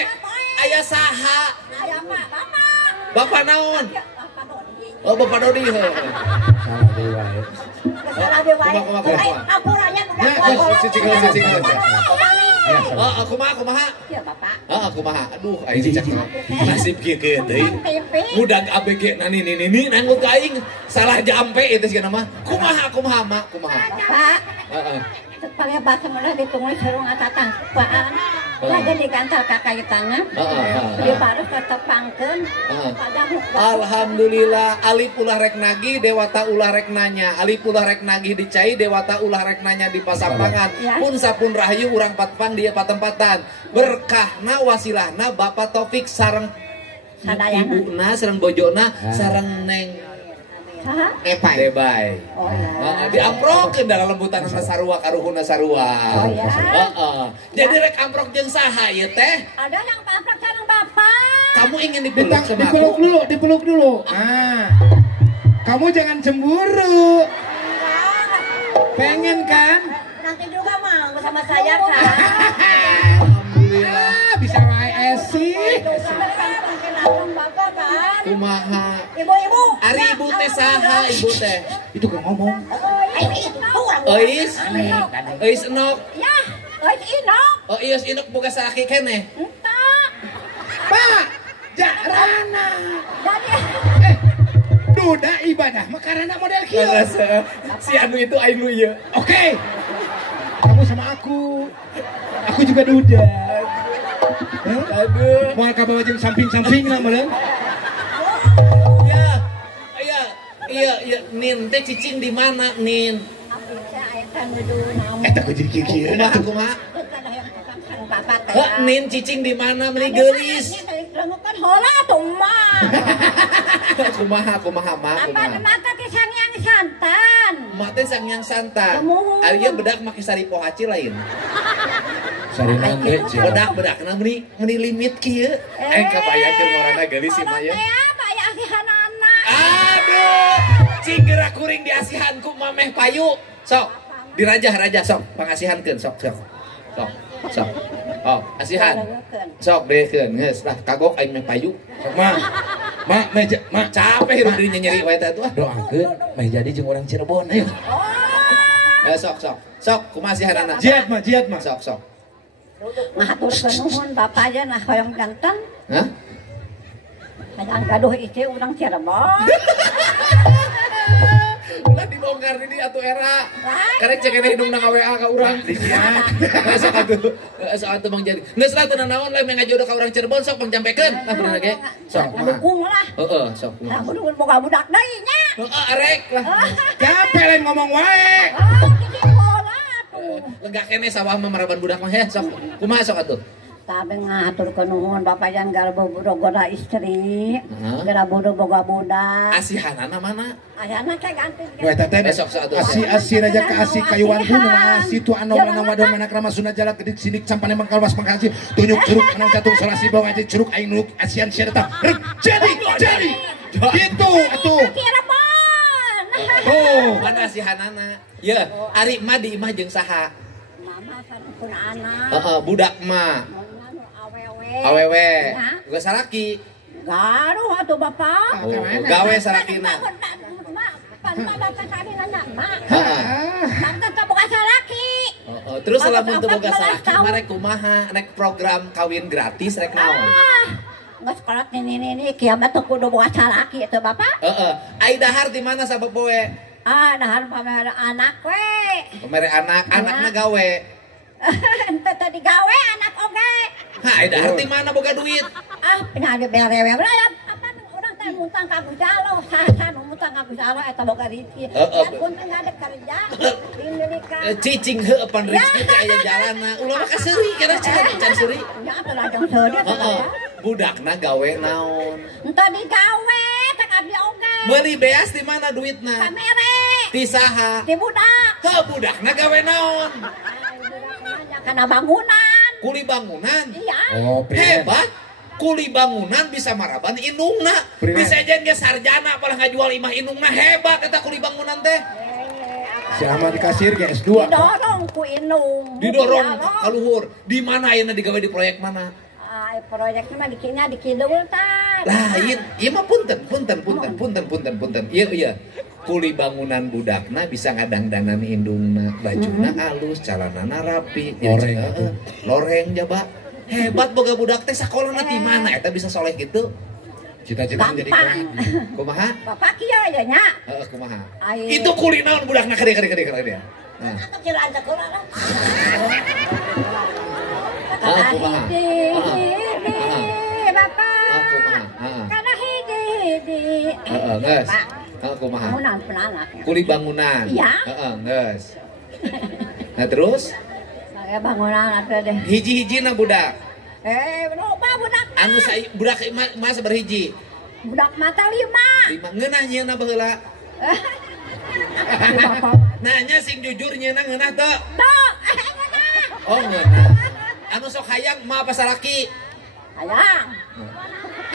Aya saha? Aya apa? Bapak naon? Oh, Bapak Dodi. Salah dia wae. Kumaha. Ampuranya Cicing. Kumaha. Ya, Bapak. Kumaha. Aduh, aing cicak. Nasib kieu teuing. Budak ABG nani nanggut ka aing salah jampe itu sih nama. Kumaha, Mak, kumaha. Pak. Heeh. Supaya bahasa mulai ditunggu suruh ngatatang paan. Lagi digantar kakaitannya. Dia baru ketepangkeun. Pada hukum. Alhamdulillah alif ulah rek nagih dewata ulah rek nanya. Alif ulah rek nagih dicai dewata ulah rek nanya di pasampangan. Pun sapun rahayu urang patpan dia patempatan. Berkahna wasilahna Bapak Taufik sareng ibuna sareng bojona sareng Neng Debay. Oh ya. Diamprokeun dalam lembutan sarua karuhuna sarua. Oh ya. Jadi rek amprok jeung saha ieu teh? Ada yang pamprok sareng Bapak. Kamu ingin dipeluk sama Dipeluk aku? dipeluk dulu. Ah. Kamu jangan cemburu. Pengen kan? Nanti juga mau bersama saya kan. Alhamdulillah bisa wae esi. Bapak kan. Kumaha. Ibu-ibu. Ari ibu teh saha ibu teh? Itu kan ngomong. Eis. Eis enok. Ya, Eis Inok. Oh iya Inok boga salaki keneh. Entah. Pak, jarana. Jadi Duda ibadah mah karena model kieu. Si anu itu anu ieu. Oke. Kamu sama aku. Aku juga duda. Aduh. Moal ka bawa jeung samping-samping lah meureun. Iya, Nin teh cicing di mana, Nin? Eta ku jadi kieu. Kumaha? Nin cicing di mana meuli geulis? kan hola tuh mah. Kumaha mak. Apa mata pisang yang santan. Mak teh sangyang santan. Kamu. Ari bedak make sari pohaci lain. Sari nande. Bedak-bedakna meuni limit kieu. Kapayakeun ngorana geulis si Maya. Apa ya asihanana. Aduh, cinggeura kuring diasihanku mameh payu. Sok, dirajah-rajah sok, pangasihankeun sok. Oh, asihan. Sok deukeun geus lah kagok aing meh payu. Sok mak meja mak Capek hirup dirinya nyeri wae teh tuh. doakeun meh jadi jeung urang Cirebon ayo. Sok, kumaha asihanana? Jihad mah. Sok. Ngaturkeun nuhun bapak aja nah hoyong ganteng. Hah? Hayang gaduh ieu urang Cirebon. Ulah dibongkar di atuh era. Karek cek keneh hidung nang WA ka urang. Sok atuh Mang Jadi. Geus lah teu naon lain ngajodoh ka urang Cirebon sok pangjampekeun. Tah bener ge. Sok. Dukung lah. Heeh, sok. Nah, kudu boga budak deui nya. Heeh, arek lah. Capek lain ngomong wae. Kitu hola tuh. Lega keneh sawah mah maraban budak mah ya sok. Kumaha sok atuh? Tapi ngaturkeun nuhun bapak jan gara boga istri. Gara boga budak. Asihanana mana? Ayana teh ganti. Wah eta teh Besok atuh. asi raja ka asi kayuan pun asi tu anu wana wadon manak rama sunat jalak gedik sidik sampane mangkalwas mangkasi tunjuk curug menang catung solasi bawa aja curug aing nuluk asian sia eta jadi gitu atuh Cirebon. tuh Mana asihanana? Ya, ari mah di imah jeung saha? Mama sampun anak. Heeh, budak mah. Awewe. Awewe. Ya. Juga saraki. Garuh atuh bapak. Oh, gawe sarakina. Terus lamun teu boga salaki mah rek kumaha? Rek program kawin gratis rek naon? Geus kolot ini kiamat teu kudu boga salaki atuh bapak. Heeh. Ai dahar di mana sabab poe? Dahar pamer anak we. Pamere anakna gawe. Ente tadi gawe anak oge. Ha, ai dahar di mana boga duit? Penyaga berewe belayap. Apa urang teh mutang ka Gusalo, saha nu mutang ka Gusalo eta boga rezeki. Ya pun teh ngadek kerja. Dimilikan. Cicing heuh pan rezeki teh aya jalanna. Ulah mah kaseuri kana can seuri. Ya atuh lajeng seuri Heeh. Budakna gawe naon? Ente digawe teh abdi oge. Meuli beas di mana duitna? Pamere. Di saha? Di budak. Heuh budakna gawe naon? Kana bangunan. Kuli bangunan. Iya. oh Hebat. Kuli bangunan bisa maraban indungna. Bisa jen ge sarjana apalah ngajual imah indungna hebat eta kuli bangunan teh. si Ahmad kasir ge S2 Didorong ku indung. Didorong kaluhur. Di mana ayeuna digawe di proyek mana? Proyeknya mah dikinya di kidul tah. Lain, ieu mah punten. Iya. Kuli bangunan budakna bisa ngadangdangan indungna, bajuna halus, calanana rapi, Loreng loreng jaba. Hebat boga budak teh sakolana di mana eta bisa soleh gitu. cita-cita jadi Gampang. Kumaha? Bapak kieu ya nya. Heeh, kumaha? Ayo. Itu kuli naon budakna kade. Nah. Kecil aja kurang. Kumaha? Bapak. Kumaha? Kana hiji. Geus. Kumaha? Bangunan penanak. Kuli bangunan. Iya. Geus. Nah terus Saya bangunan atuh deh. hiji-hiji na budak. Lupa budak. Anu budak mah saberhiji? Budak mata 5. 5 ngeunah nyeuna baheula. Nanya sing jujur nyeuna ngeunah teu? Oh ngeunah. Anu sok hayang mah apa salaki? Hayang.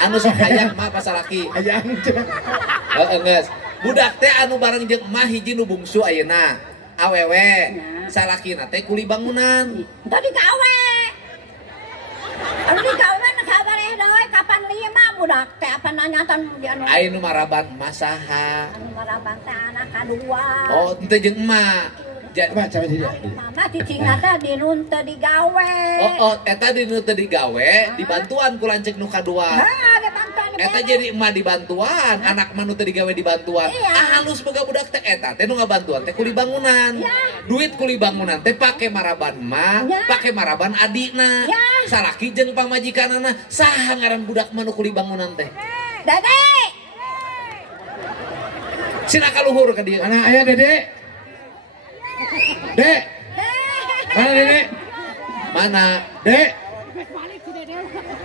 Anu sok hayang mah apa salaki? hayang Heeh geus. Budak teh anu bareng jeung mah hiji nu bungsu ayeuna. awewe salakina teh kuli bangunan tadi gawe anu digawe na sabareh deui kapan lima budak teh apa nanyatan di anu anu maraban masaha anu maraban teh anak kadua oh teu jeung emak Apa cara dia? mama cicing ada di nun teu digawe oh eta di nu teu digawe dibantuan ku lanceuk nu kadua ada bantuan eta jadi emak dibantuan anak mah nu teu digawe dibantuan halus boga budak teh eta teh nu ngabantuan teh kuli bangunan duit kuli bangunan teh pake maraban mah pake maraban adina salaki jeung pamajikanana saha ngaran budak mah nu kuli bangunan teh Dede sina kaluhur ka dieu Anak ayah Dede. Dek. Mana Dede? mana Dek.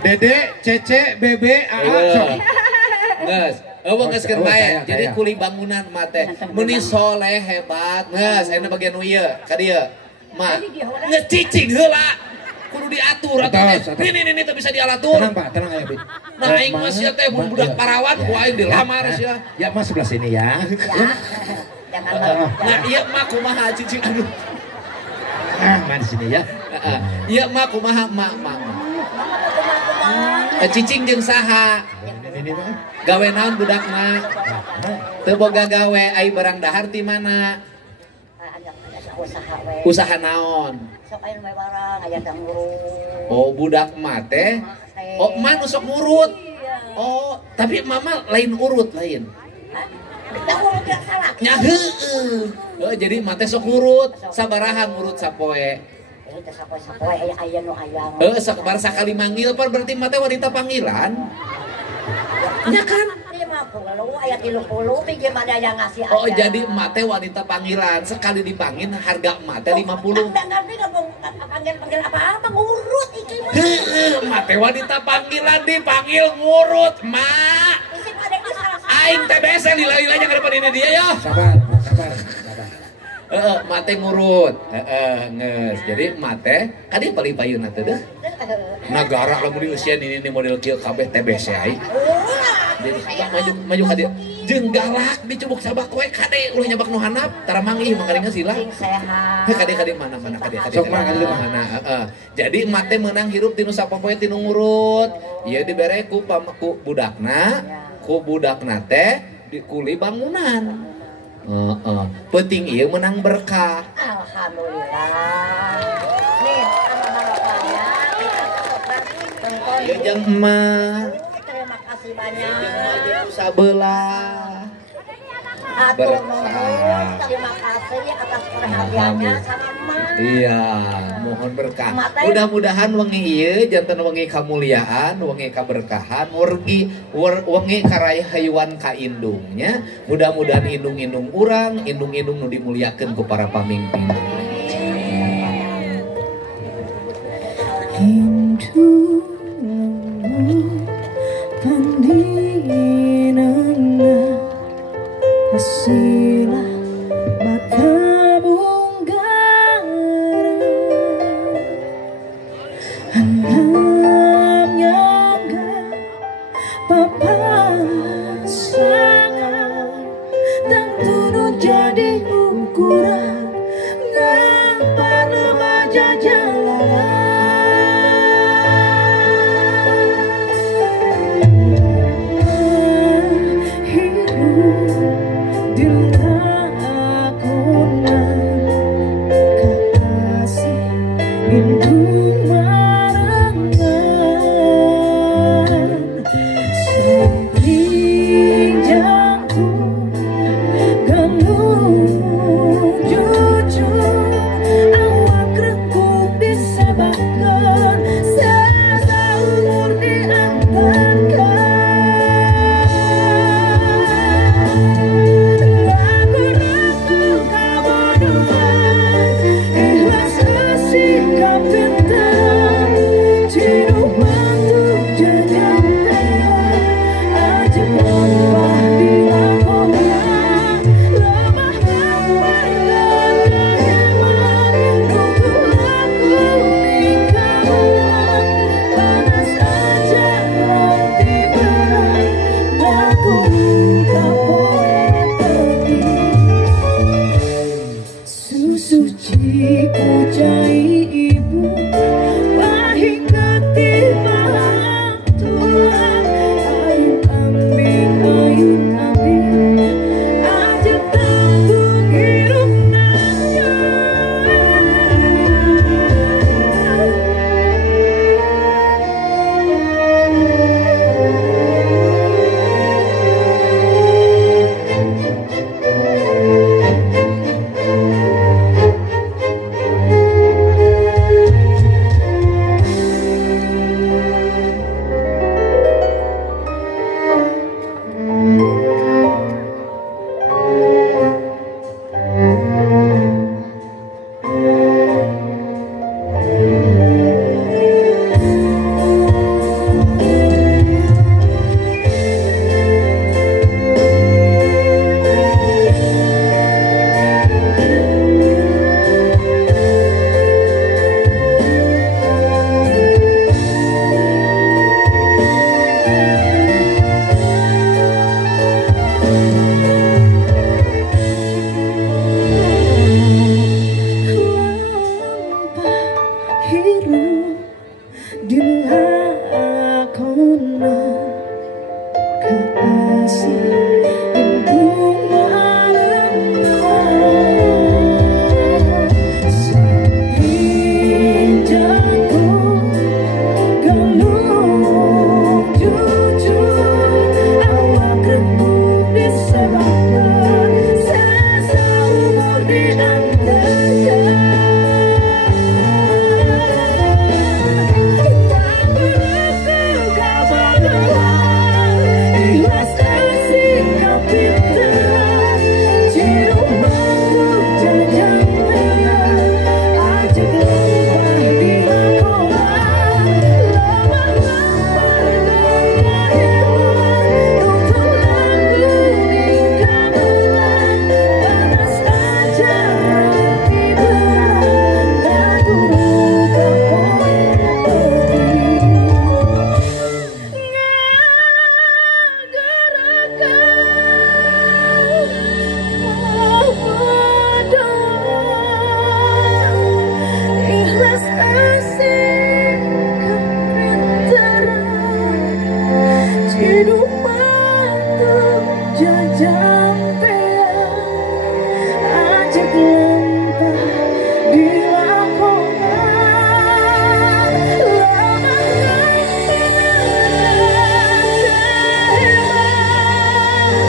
Dede, Cece, Bebe, Aa, sok. geus eueuh geus keur bae saya. jadi kuli bangunan mah teh meuni soleh hebat geus aya bagian nu ieu ka dieu mah geus cicing heula kudu diatur atuh teh ini teh bisa dialatur Tenang Pak, tenang ayah. nah aing mah sia teh mun budak parawan ku aing dilamar sia Ya Mas sebelah sini ya. jangan nah ieu mah kumaha cicing aduh Mas sini ya. ieu mah kumaha mak cicing jeung saha Ini mah. gawe naon budakna teu boga gawe ai barang dahar ti mana usaha we usaha naon sok aya nu barang aya ngurut oh budak mah teh oh man sok ngurut oh tapi mama lain urut lain kita urut yang salah nya heueuh jadi mah teh sok ngurut sabaraha ngurut sapoe teh sapoe aya nu aya sabar sakali manggil pan berarti mah teh wanita panggilan nya kan 50 aya 30 biji mana yang ngasih oh jadi emak teh wanita panggilan sekali dipanggil harga emak teh 50 ngerti panggil apa ngurut iki mah emak teh wanita panggilan dipanggil ngurut emak isik ada yang salah aing teh bese lila-lilanya ke depan ini dia ya Sabar, sabar. emak teh ngurut geus jadi emak teh ka dieu palipayun teh deh nagara lamun di usia ini model kieu kabeh teh bese ai jadi maju ka dieu jeung galak dicubuk sabak we kade ulah nyabak nu handap tara manggih mangkaringa sila sehat kade mana kade mana jadi emak teh meunang hirup tinu sapopoe tinu ngurut ieu dibere ku budakna teh di kuli bangunan penting ieu menang berkah alhamdulillah nih anak-anaknya kita seperti ieu jeung emak terima kasih banyak sabelah atur nuhun terima kasih atas perhatiannya sama emak iya mohon berkah mudah-mudahan wengi ieu janten wengi kamuliaan wengi kaberkahan wengi karayeuan kaindungnya mudah-mudahan indung-indung urang indung-indung nu dimuliakeun ku para pamimpin Indung